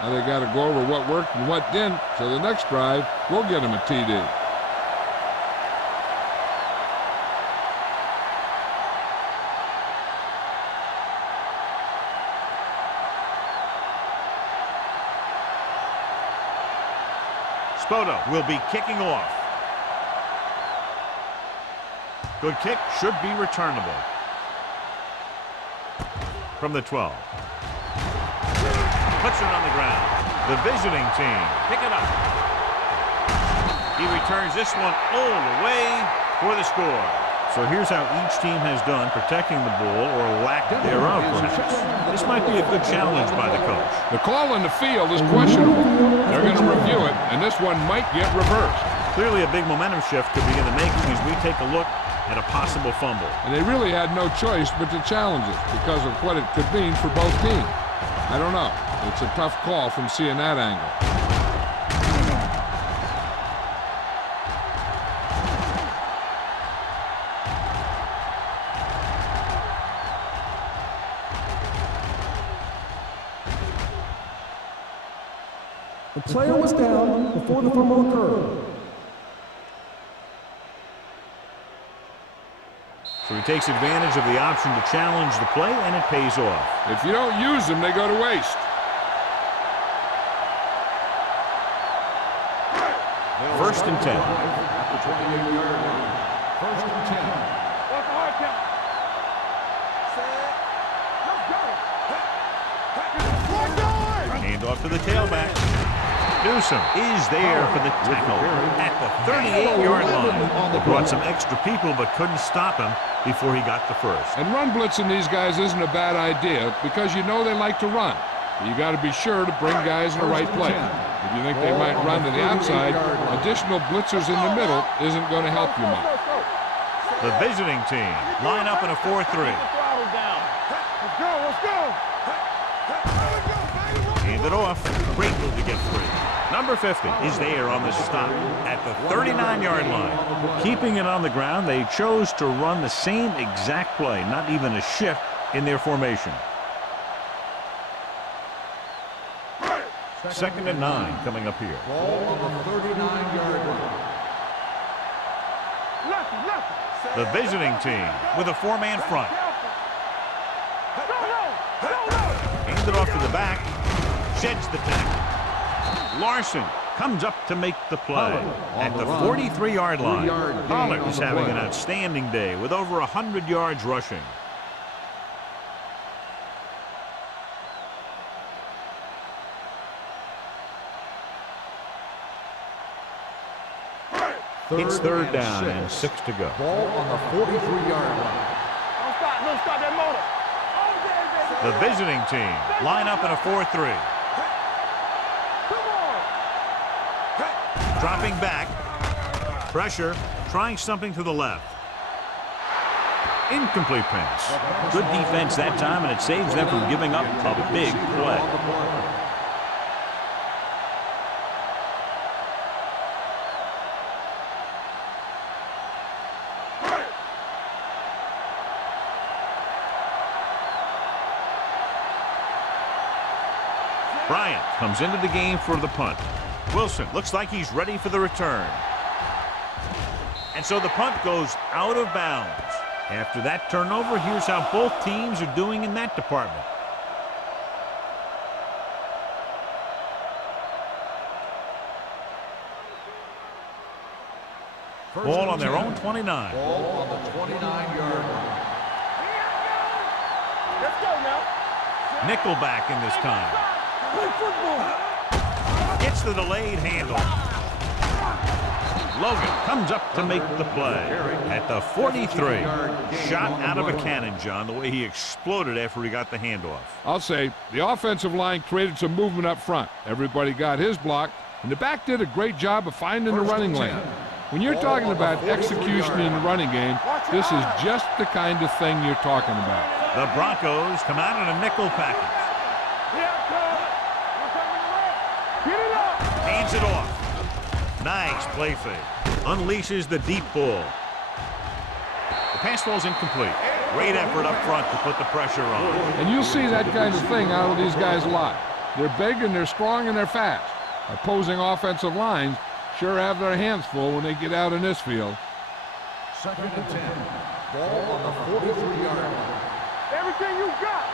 Now they got to go over what worked and what didn't, so the next drive will get them a TD. Spoto will be kicking off. Good kick, should be returnable. From the 12. Puts it on the ground. The visiting team pick it up. He returns this one all the way for the score. So here's how each team has done protecting the ball, or lack thereof, perhaps. This might be a good challenge by the coach. The call on the field is questionable. They're going to review it, and this one might get reversed. Clearly a big momentum shift could be in the making as we take a look at a possible fumble. And they really had no choice but to challenge it because of what it could mean for both teams. I don't know. It's a tough call from seeing that angle. The player was down before the fumble occurred. So he takes advantage of the option to challenge the play, and it pays off. If you don't use them, they go to waste. First and 10. At the 28-yard line. First and 10. What's the hard count? Set. Let's go. Hand off to the tailback. Newsom is there for the tackle at the 38-yard line. They brought some extra people but couldn't stop him before he got the first. And run blitzing these guys isn't a bad idea because you know they like to run. But you got to be sure to bring guys in the right place. If you think they might run to the outside, additional blitzers in the middle isn't going to help you much. The visiting team line up in a 4-3. Let's go. Let's go. Hand it off. Great move to get free. Number 50 is there on the stop at the 39-yard line. Keeping it on the ground, they chose to run the same exact play, not even a shift in their formation. Second and 9 coming up here. Ball on the 39-yard line. The visiting team with a 4-man front. Hands it off to the back. Sheds the tackle. Larson comes up to make the play at the 43-yard line. Pollard is having an outstanding day with over 100 yards rushing. It's third down and 6 to go. Ball on the 43-yard line. Don't stop that motor. The visiting team line up in a 4-3. Dropping back. Pressure. Trying something to the left. Incomplete pass. Good defense that time, and it saves them from giving up a big play. Bryant comes into the game for the punt. Wilson looks like he's ready for the return. And so the punt goes out of bounds. After that turnover, here's how both teams are doing in that department. Ball on their own 29. Ball on the 29-yard line. Let's go now. Nickelback in this time. Play football. Gets the delayed handle. Logan comes up to make the play at the 43. Shot out of a cannon, John, the way he exploded after he got the handoff. I'll say the offensive line created some movement up front. Everybody got his block, and the back did a great job of finding the running lane. When you're talking about execution in the running game, this is just the kind of thing you're talking about. The Broncos come out in a nickel package. Hands it off. Nice play fake. Unleashes the deep ball. The pass falls incomplete. Great effort up front to put the pressure on. And you'll see that kind of thing out of these guys a lot. They're big and they're strong and they're fast. Opposing offensive lines sure have their hands full when they get out in this field. 2nd and 10. Ball on the 43-yard line. Everything you got.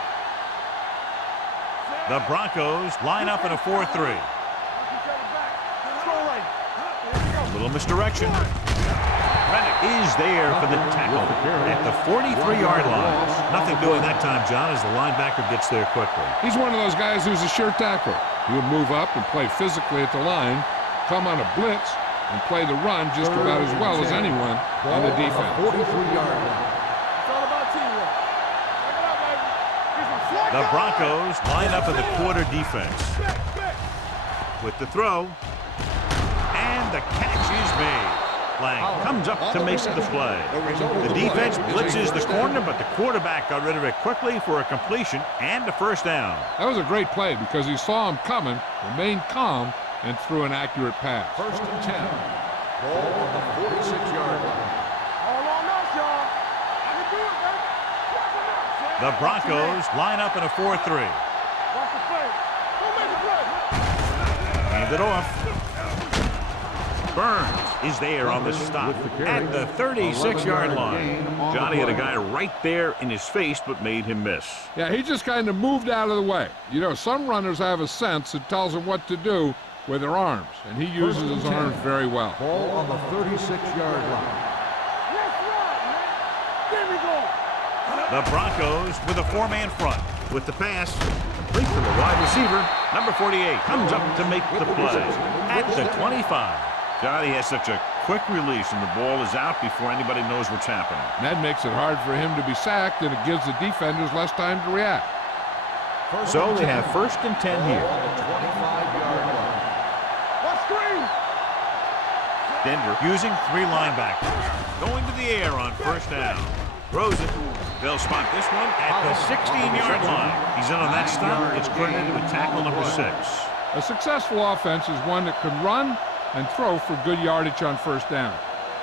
The Broncos line up in a 4-3. A little misdirection. Reddick is there for the tackle at the 43-yard line. Nothing doing that time, John, as the linebacker gets there quickly. He's one of those guys who's a sure tackler. He'll move up and play physically at the line, come on a blitz, and play the run just about as well as anyone on the defense. 43-yard line. It's all about teamwork. Check it out, baby. Get some slack The on. Broncos line up in the quarter defense. With the throw. And the catch is made. Lang comes up to make the play. The defense blitzes the corner, but the quarterback got rid of it quickly for a completion and a first down. That was a great play because he saw him coming, remained calm, and threw an accurate pass. 1st and 10. Ball on the 46-yard line. All on us, y'all. I can do it, baby. Watch it out. The Broncos line up in a 4-3. Watch the play. Don't make a play. Hand it off. Burns is there on the stop at the 36-yard line. Johnny had a guy right there in his face but made him miss. Yeah, he just kind of moved out of the way. You know, some runners have a sense that tells them what to do with their arms, and he uses his arms very well. Ball on the 36-yard line. Let's run, man. There we go. The Broncos with a 4-man front. With the pass, complete to the wide receiver. Number 48 comes up to make the play at the 25. Johnny has such a quick release, and the ball is out before anybody knows what's happening. And that makes it hard for him to be sacked, and it gives the defenders less time to react. So they have 1st and 10 here. On the 25-yard line. Let's screen. Denver using 3 linebackers. Going to the air on first down. Throws it. They'll spot this one at the 16-yard line. He's in on that stop. It's credited with tackle number 6. A successful offense is one that can run and throw for good yardage on first down.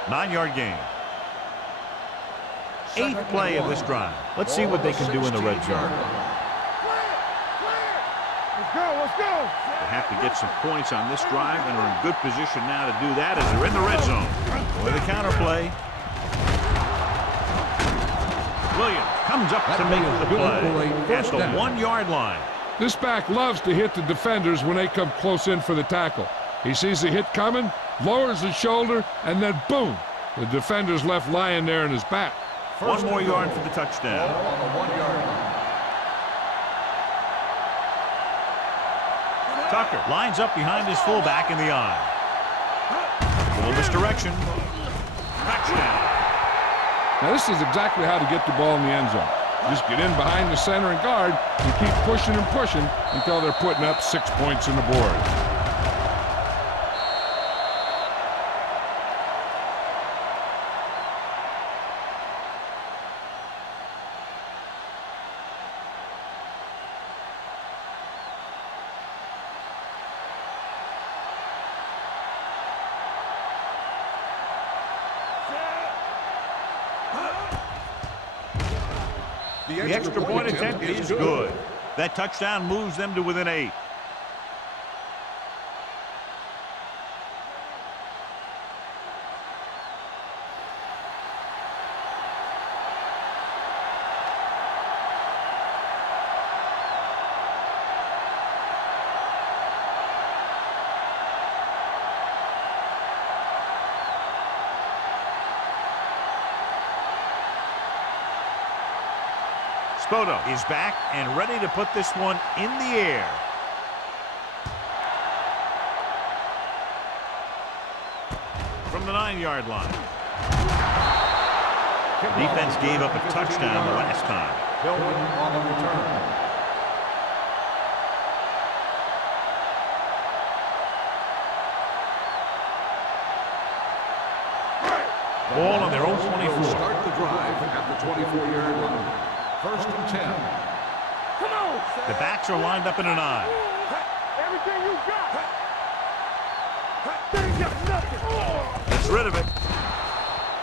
9-yard gain. 8th play of this drive. Let's see what they can do in the red zone. Let's go, let's go. They have to get some points on this drive and are in good position now to do that as they're in the red zone. With a counterplay. Williams comes up to make the play at the 1-yard line. This back loves to hit the defenders when they come close in for the tackle. He sees the hit coming, lowers his shoulder, and then boom, the defender's left lying there in his back. 1 more yard for the touchdown. Ball on the 1-yard line. Tucker lines up behind his fullback in the eye. A little misdirection. Touchdown. Now this is exactly how to get the ball in the end zone. Just get in behind the center and guard and keep pushing and pushing until they're putting up 6 points on the board. The extra point attempt is good. That touchdown moves them to within 8. Spoto is back and ready to put this one in the air. From the 9-yard line. The defense gave up a touchdown the last time. Building on the return. Ball on their own 24. Start the drive at the 24-yard line. 1st and 10. Come on. The backs are lined up in an eye. Everything you got. They ain't got nothing. Gets rid of it.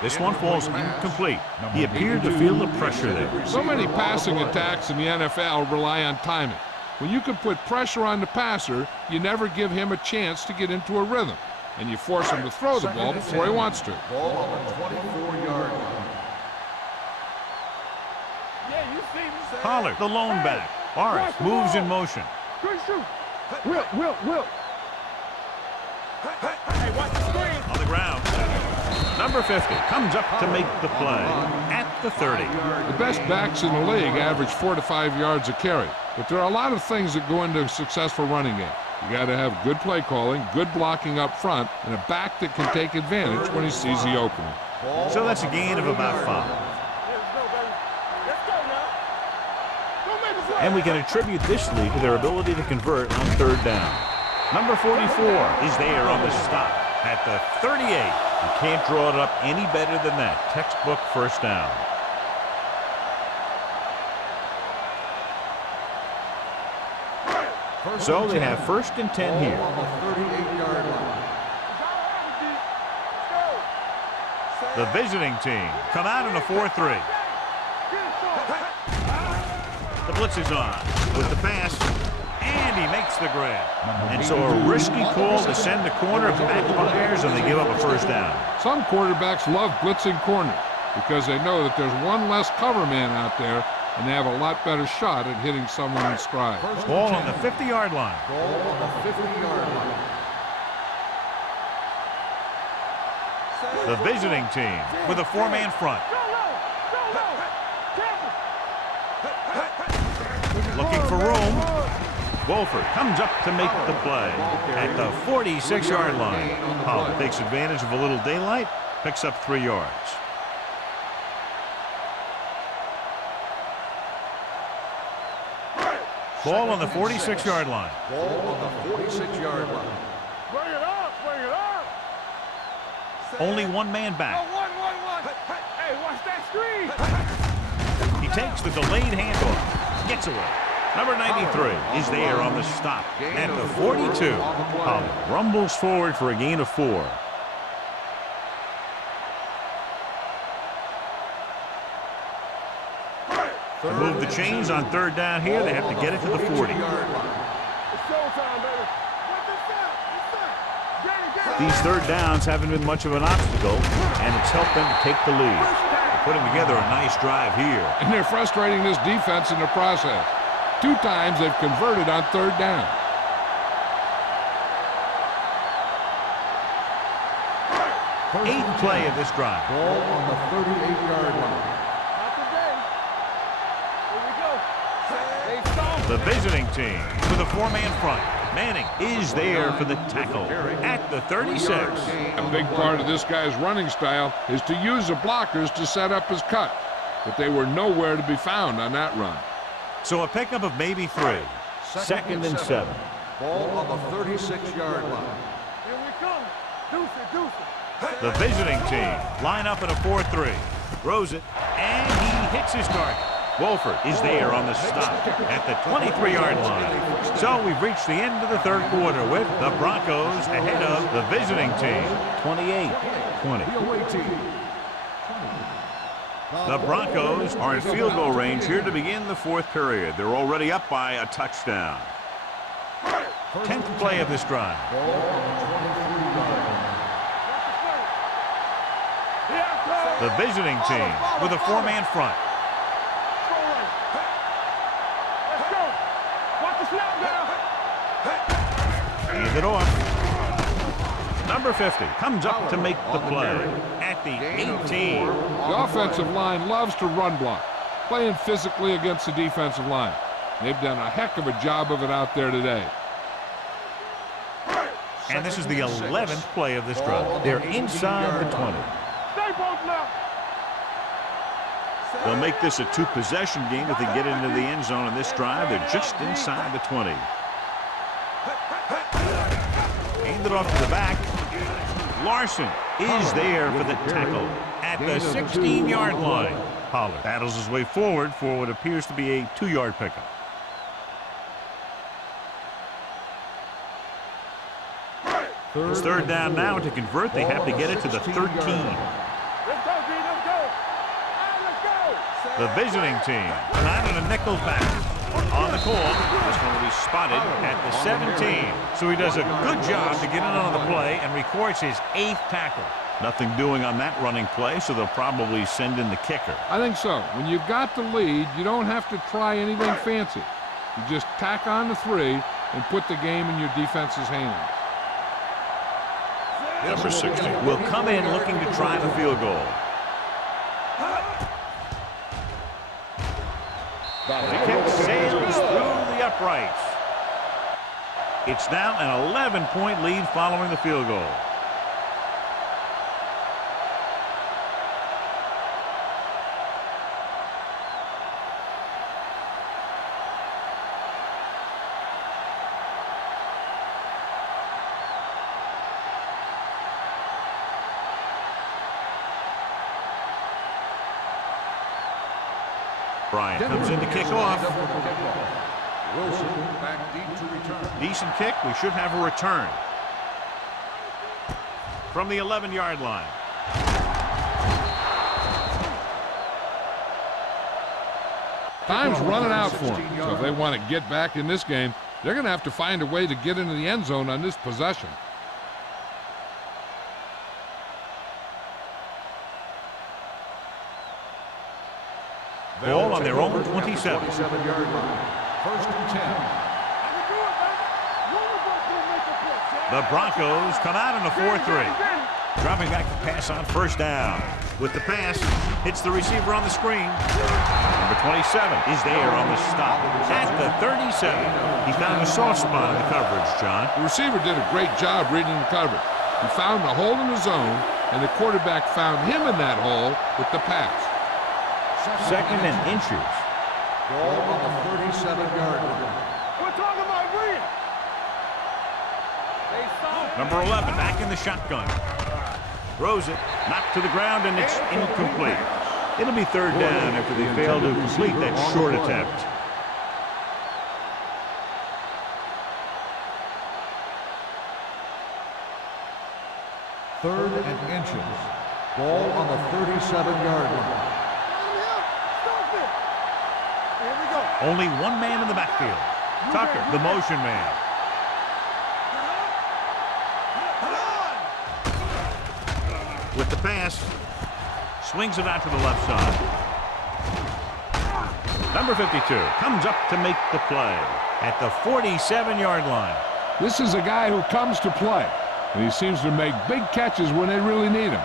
This one falls incomplete. He appeared to feel the pressure there. So many passing attacks in the NFL rely on timing. When you can put pressure on the passer, you never give him a chance to get into a rhythm, and you force him to throw the ball before he wants to. Ball on the 24-yard line. Pollard, the lone back. Morris moves in motion. Will. On the ground. Number 50 comes up to make the play at the 30. The best backs in the league average 4 to 5 yards a carry, but there are a lot of things that go into a successful running game. You got to have good play calling, good blocking up front, and a back that can take advantage when he sees the opening. So that's a gain of about 5. And we can attribute this lead to their ability to convert on third down. Number 44 is there on the stop at the 38. You can't draw it up any better than that. Textbook first down. So they have first and 10 here. On the 38-yard line. The visiting team come out in a 4-3. The blitz is on with the pass, and he makes the grab. And so a risky call to send the corner backfires, and they give up a first down. Some quarterbacks love blitzing corners because they know that there's one less cover man out there, and they have a lot better shot at hitting someone in stride. Ball on the 50-yard line. Ball on the 50-yard line. The visiting team with a 4-man front. Looking for room. Wolford comes up to make the play at the 46-yard line. Pollard takes advantage of a little daylight, picks up 3 yards. Ball on the 46-yard line. Ball on the 46-yard line. Bring it up. Only one man back. Hey, watch that screen. He takes the delayed handoff. Gets away. Number 93 is there on the stop at the 42. Pollard rumbles forward for a gain of 4. To move the chains on third down here, they have to get it to the 40. It's showtime, baby. These third downs haven't been much of an obstacle, and it's helped them to take the lead. They're putting together a nice drive here. And they're frustrating this defense in the process. 2 times they've converted on third down. Eighth play of this drive. Ball on the 38-yard line. The visiting team with a 4-man front. Manning is there for the tackle at the 36. A big part of this guy's running style is to use the blockers to set up his cut, but they were nowhere to be found on that run. So a pickup of maybe 3. Second and 7. Ball on the 36-yard line. Here we come. Deuce it. The visiting team line up in a 4-3. Throws it, and he hits his target. Wolford is there on the stop at the 23-yard line. So we've reached the end of the third quarter with the Broncos ahead of the visiting team, 28-20. The Broncos are in field goal range here to begin the fourth period. They're already up by a touchdown. 10th play of this drive. The visiting team with a 4-man front. Hand it off. Number 50 comes up to make the play at the 18. The offensive line loves to run block, playing physically against the defensive line. They've done a heck of a job of it out there today. And this is the 11th play of this drive. They're inside the 20. They'll make this a 2-possession game if they get into the end zone in this drive. They're just inside the 20. Hand it off to the back. Larson is there for the tackle at the 16-yard line. Pollard battles his way forward for what appears to be a 2-yard pickup. It's third down now. To convert, they have to get it to the 13. Let's go, D. Let's go. Let's go. The visiting team. Not in a nickel back. On the call. This one will be spotted at the 17. So he does a good job to get in on the play and records his 8th tackle. Nothing doing on that running play, so they'll probably send in the kicker. I think so. When you've got the lead, you don't have to try anything fancy. You just tack on the 3 and put the game in your defense's hands. Number 60 will come in looking to try the field goal. The kick sails through the uprights. It's now an 11-point lead following the field goal. Bryant comes in to kick off. Wilson back deep to return. Decent kick. We should have a return. From the 11-yard line. Time's running out for them. So if they want to get back in this game, they're going to have to find a way to get into the end zone on this possession. Ball on their own 27. 27-yard line. First and 10. The Broncos come out in a 4-3. Dropping back to pass on first down. With the pass, hits the receiver on the screen. Number 27 is there on the stop. At the 37, he found a soft spot in the coverage, John. The receiver did a great job reading the coverage. He found a hole in the zone, and the quarterback found him in that hole with the pass. Second and inches. Ball on the 37-yard line. We're talking about Green. Number 11 back in the shotgun. Throws it, knocked to the ground, and it's incomplete. It'll be third down after they fail to complete that short attempt. Third and inches. Ball on the 37-yard line. Here we go. Only one man in the backfield. Tucker, the motion man. With the pass, swings it out to the left side. Number 52 comes up to make the play at the 47-yard line. This is a guy who comes to play, and he seems to make big catches when they really need him.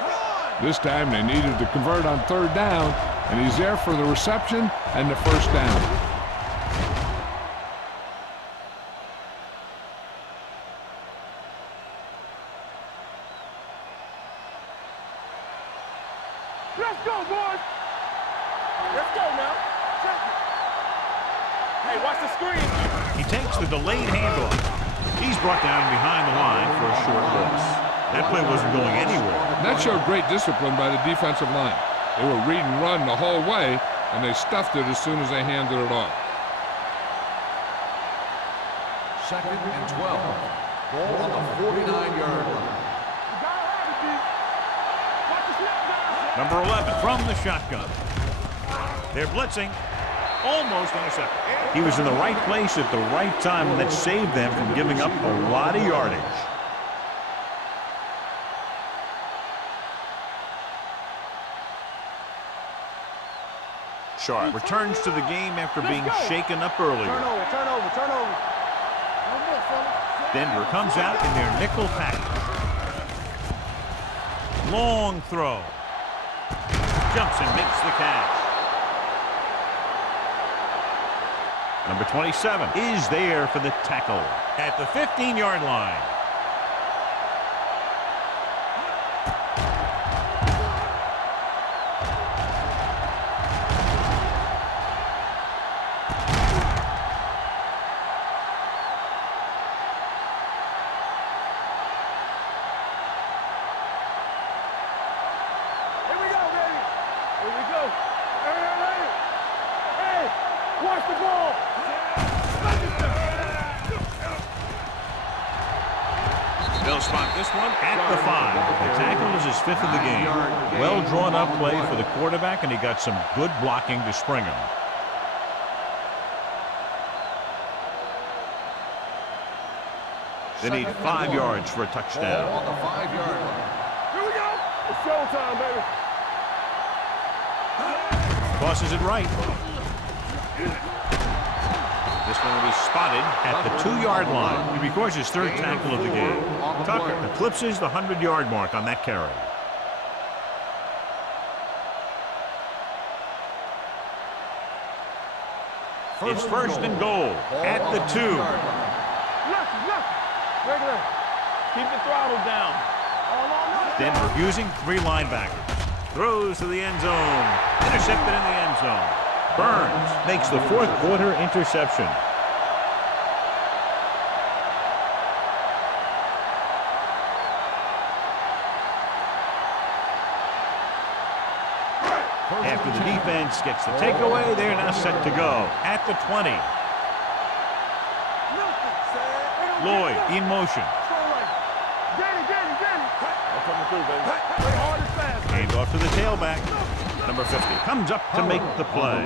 This time they needed to convert on third down, and he's there for the reception and the first down. Let's go, boys. Let's go now. Check it. Hey, watch the screen. He takes the delayed handoff. He's brought down behind the line for a short loss. That play wasn't going anywhere. That showed great discipline by the defensive line. They were read and run the whole way, and they stuffed it as soon as they handed it off. Second and 12. Ball on the 49-yard line. Number 11 from the shotgun. They're blitzing. Almost intercepted. He was in the right place at the right time, and that saved them from giving up a lot of yardage. Sharp returns to the game after being shaken up earlier. Turnover. Denver comes out in their nickel package. Long throw. Jumps and makes the catch. Number 27 is there for the tackle at the 15-yard line. Watch the ball. They'll spot this one at the 5. The tackle is his 5th of the game. Well drawn up play for the quarterback, and he got some good blocking to spring him. They need 5 yards for a touchdown. On the 5-yard line. Here we go. It's showtime, baby. Tosses it right. This one will be spotted at the 2-yard line. He records his 3rd tackle of the game. Tucker eclipses the 100-yard mark on that carry. It's 1st and goal at the 2. Keep the throttle down. Denver using 3 linebackers. Throws to the end zone. Intercepted in the end zone. Burns makes the 4th quarter interception. After the defense gets the takeaway, they're now set to go at the 20. Lloyd in motion. Hand off to the tailback. Number 50 comes up to make the play.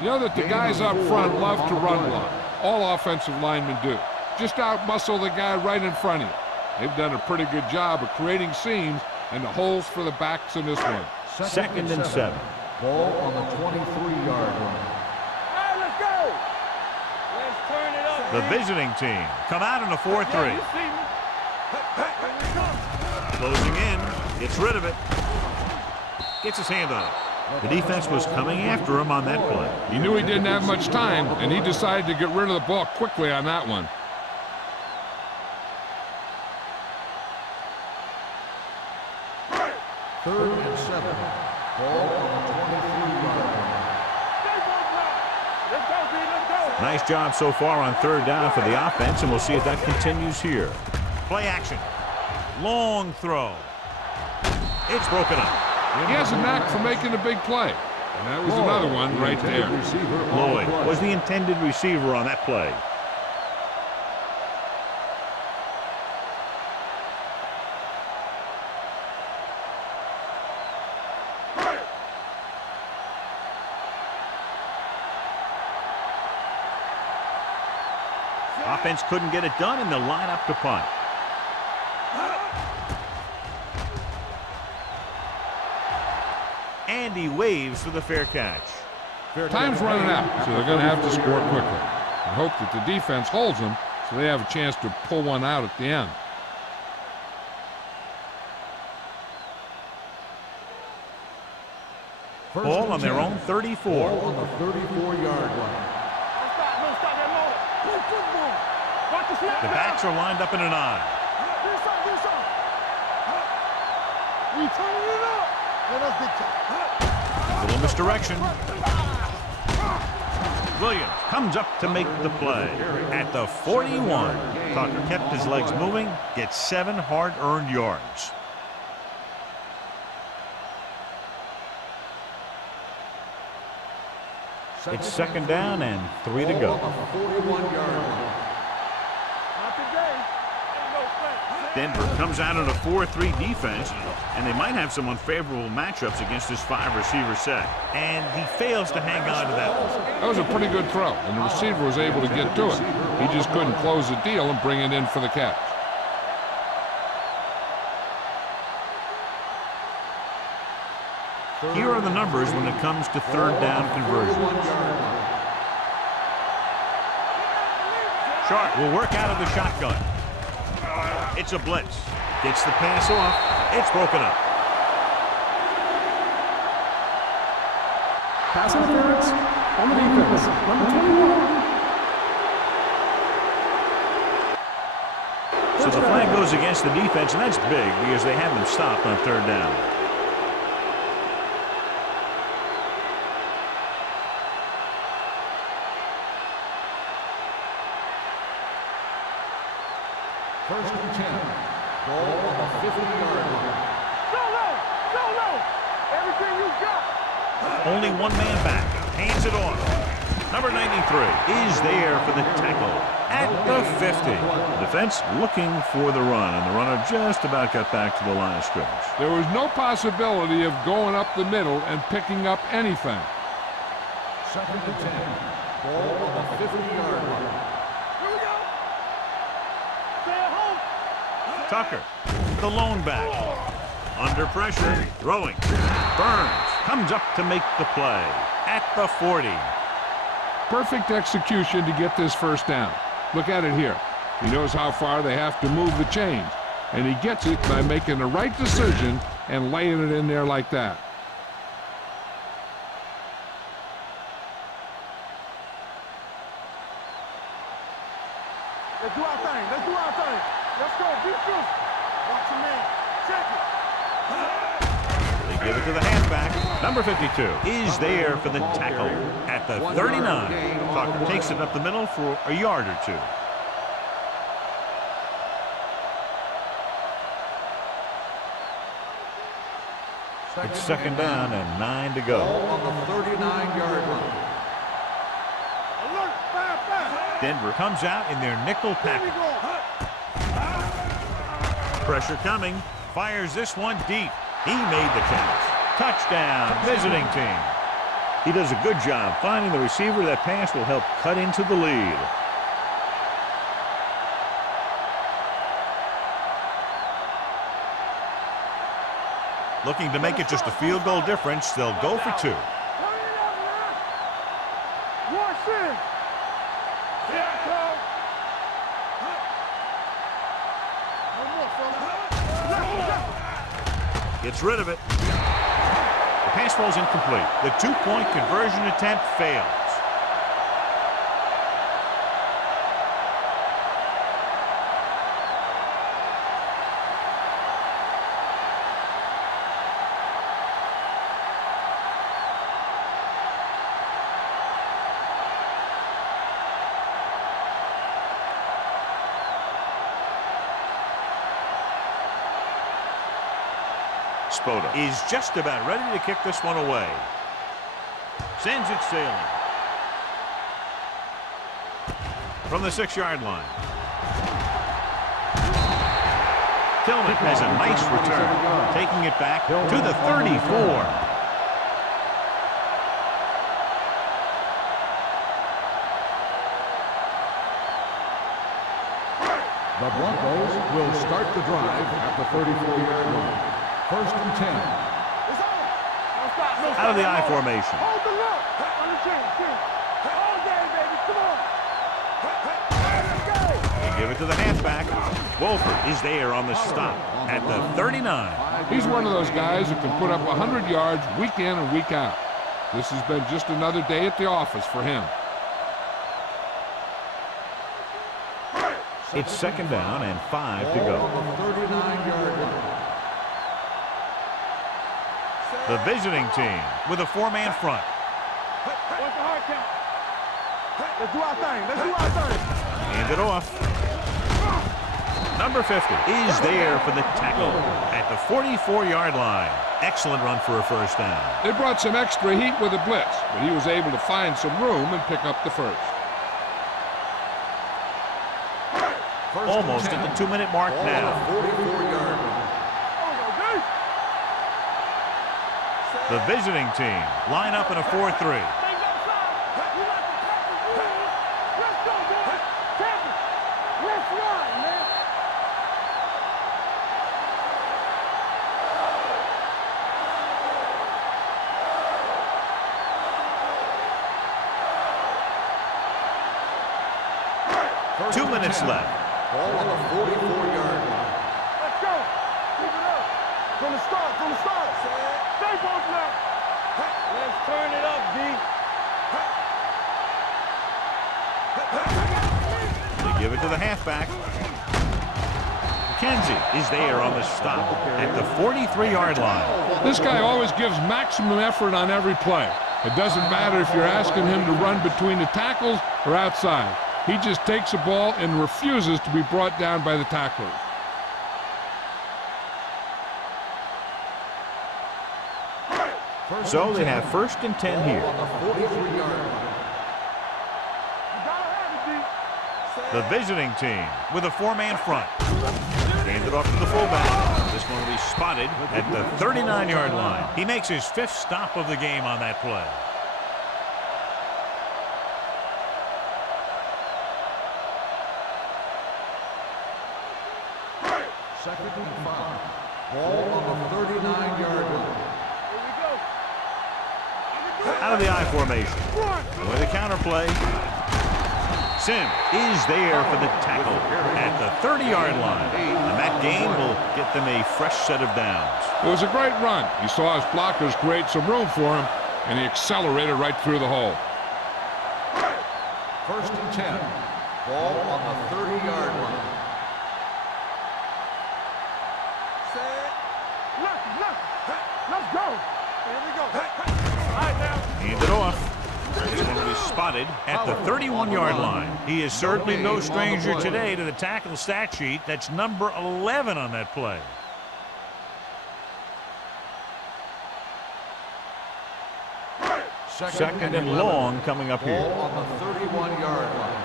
You know that the guys up front love to run block. All offensive linemen do. Just out-muscle the guy right in front of you. They've done a pretty good job of creating seams and the holes for the backs in this one. 2nd and 7. Ball on the 23-yard line. Let's go. Let's turn it up. The visiting team come out in a 4-3. Closing in, gets rid of it. Gets his hand on it. The defense was coming after him on that play. He knew he didn't have much time, and he decided to get rid of the ball quickly on that one. Third and 7. Ball on the 23-yard line. Nice job so far on 3rd down for the offense, and we'll see if that continues here. Play action. Long throw. It's broken up. He has a knack for making a big play. And that was another one right there. Lloyd was the intended receiver on that play. Offense couldn't get it done, and they'll line up to punt. And he waves for the fair catch. Time's running out, so they're going to have to score quickly. I hope that the defense holds them so they have a chance to pull one out at the end. Ball on their own 34. Ball on the 34-yard line. The backs are lined up in an I. We turning it up. Let us get A little misdirection. Williams comes up to make the play at the 41. Tucker kept his legs moving, gets 7 hard-earned yards. It's 2nd down and 3 to go. 41-yard line. Denver comes out in a 4-3 defense, and they might have some unfavorable matchups against this 5-receiver set. And he fails to hang on to that one. That was a pretty good throw, and the receiver was able to get to it. He just couldn't close the deal and bring it in for the catch. Here are the numbers when it comes to 3rd down conversions. Sharp will work out of the shotgun. It's a blitz. Gets the pass off. It's broken up. Pass interference on the defense. Number 21. So the flag goes against the defense, and that's big because they have them stopped on 3rd down. First and 10. Ball on the 50-yard line. Everything you got. Only one man back. Hands it off. Number 93 is there for the tackle at the 50. The defense looking for the run, and the runner just about got back to the line of scrimmage. There was no possibility of going up the middle and picking up anything. 2nd and 10. Ball on the 50-yard line. Here we go. Stay at home. Tucker, the lone back. Under pressure, throwing. Burns comes up to make the play at the 40. Perfect execution to get this first down. Look at it here. He knows how far they have to move the chains, and he gets it by making the right decision and laying it in there like that. Let's do our thing. Let's do our thing. Let's go. Be truthful. Watch your man. Check it. They give it to the halfback. Number 52 is there for the tackle at the 39. Tucker takes it up the middle for a yard or two. It's 2nd down and 9 to go. Ball on the 39-yard line. Alert. 5-5. Denver comes out in their nickel Here we package. go. Pressure coming. Fires this one deep. He made the catch. Touchdown, visiting team. He does a good job finding the receiver. That pass will help cut into the lead. Looking to make it just a field goal difference. They'll go for 2. Turn it up, man. Watch in. Yeah, go. No more, fella. Gets rid of it. The pass falls incomplete. The 2-point conversion attempt fails. Spoda is just about ready to kick this one away. Sends it sailing. From the 6-yard line. Tillman has a nice return, taking it back to the 34. The Broncos will start the drive at the 34-yard line. 1st and 10. It's over. No stop. No stop. Out of the I formation. Hold the look. On the chin. All day, baby. Come on. Let's go. They give it to the halfback. Wolford is there on the stop at the 39. He's one of those guys who can put up 100 yards week in and week out. This has been just another day at the office for him. It's 2nd down and 5 to go. On the 39-yard line. The visiting team with a 4-man front. What's the hard count? Let's do our thing. Let's do our thing. Hand it off. Number 50 is there for the tackle at the 44-yard line. Excellent run for a first down. They brought some extra heat with a blitz, but he was able to find some room and pick up the first. Almost at the 2-minute mark now. 44-yard line. The visiting team line up in a 4-3. Let's go, boys. Tackle. Let's run, man. First 2 and minutes 10. left. Ball on the 44-yard line. Let's go. Keep it up. From the start. Stay both now. Let's turn it up, D. They give it to the halfback. McKenzie is there on the stop at the 43-yard line. This guy always gives maximum effort on every play. It doesn't matter if you're asking him to run between the tackles or outside. He just takes the ball and refuses to be brought down by the tacklers. So they have 1st and 10 here. On the 43-yard line. The visiting team with a 4-man front. Hand it off to the fullback. This one will be spotted at the 39-yard line. He makes his 5th stop of the game on that play. Second and 5. Ball on the 39-yard line. Out of the I formation. With a counter play. Sim is there for the tackle at the 30-yard line. And that gain will get them a fresh set of downs. It was a great run. He saw his blockers create some room for him, and he accelerated right through the hole. First and 10. Ball on the 30-yard line. Let's go. Here we go. All right, now. Hand it off. This one will be spotted at the 31-yard line. He is certainly no stranger today to the tackle stat sheet. That's number 11 on that play. Second and long coming up here. Ball on the 31-yard line.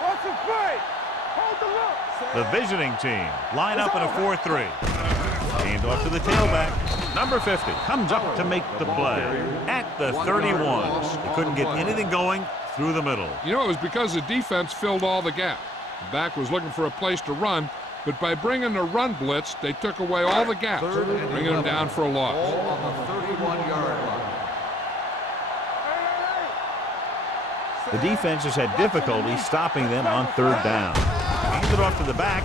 Watch the play. Hold the look. The visiting team line up in a 4-3. Hand off to the tailback. Number 50 comes up to make the play at the 31. They couldn't get anything going through the middle. You know, it was because the defense filled all the gaps. The back was looking for a place to run, but by bringing the run blitz, they took away all the gaps, bringing them down for a loss. Ball on the 31-yard line. The defense has had difficulty stopping them on 3rd down. Hands it off to the back.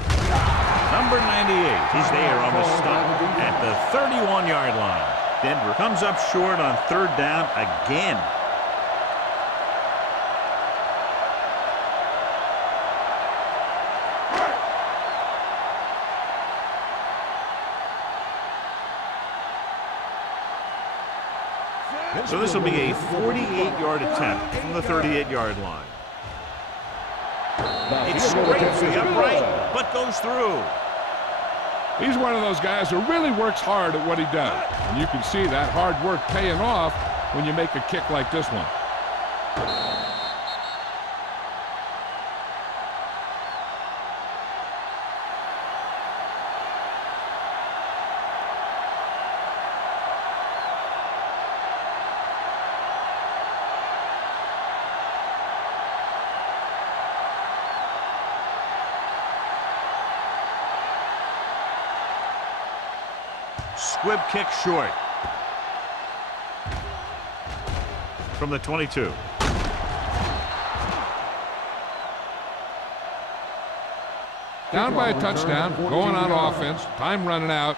Number 98 is there on the stop at the 31-yard line. Denver comes up short on 3rd down again. So this will be a 48-yard attempt from the 38-yard line. It scrapes the upright, but goes through. He's one of those guys who really works hard at what he does. And you can see that hard work paying off when you make a kick like this one. Squib kick short. From the 22. Down by a touchdown, going on offense, time running out.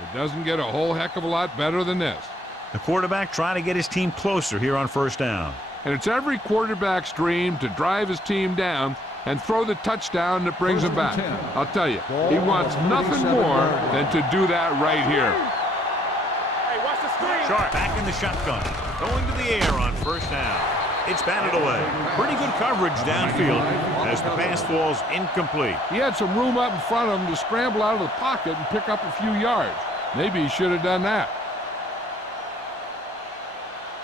It doesn't get a whole heck of a lot better than this. The quarterback trying to get his team closer here on 1st down. And it's every quarterback's dream to drive his team down and throw the touchdown that brings him back. I'll tell you, he wants nothing more than to do that right here. Hey, watch the screen. Sharp back in the shotgun. Going to the air on 1st down. It's batted away. Pretty good coverage downfield as the pass falls incomplete. He had some room up in front of him to scramble out of the pocket and pick up a few yards. Maybe he should have done that.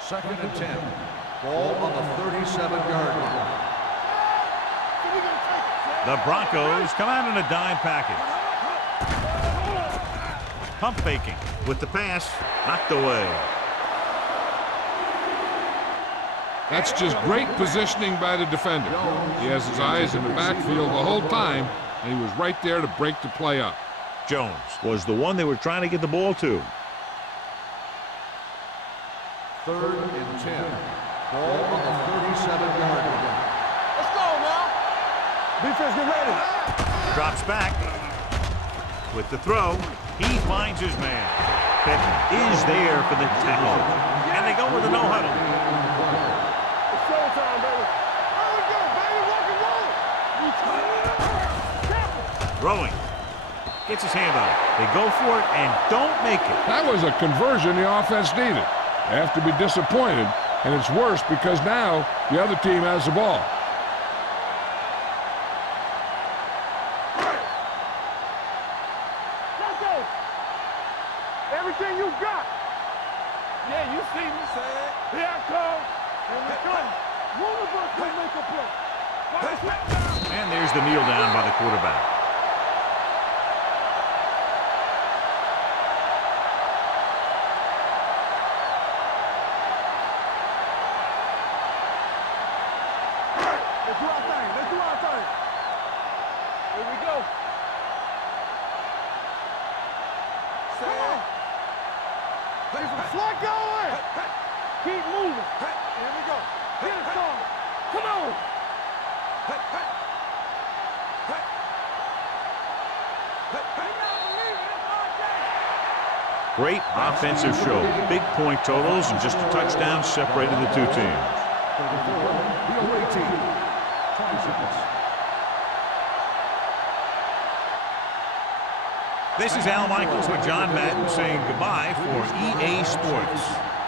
Second and 10. Ball on the 37-yard line. The Broncos come out in a dime package. Pump faking with the pass knocked away. That's just great positioning by the defender. He has his eyes in the backfield the whole time, and he was right there to break the play up. Jones was the one they were trying to get the ball to. 3rd and 10. Ball on the 37-yard line. Let's go now. Defense, get ready. Drops back with the throw. He finds his man. Beck is there for the tackle. And they go with a no-huddle. It's showtime, baby. There we go, baby. Rock and roll. Throwing. Gets his hand on it. They go for it and don't make it. That was a conversion the offense needed. They have to be disappointed, and it's worse because now the other team has the ball. Let's go. Everything you got. Yeah, you see me. Here I come. Here we come. One of us will make a play. And there's the kneel down by the quarterback. Let's do our thing. Let's do our thing. Here we go. Get some slack going. Keep moving. Here we go. Get it started. Come on. Great offensive show. Big point totals and just a touchdown separated the two teams. The away team. 20 seconds. This is Al Michaels with John Madden saying goodbye for EA Sports.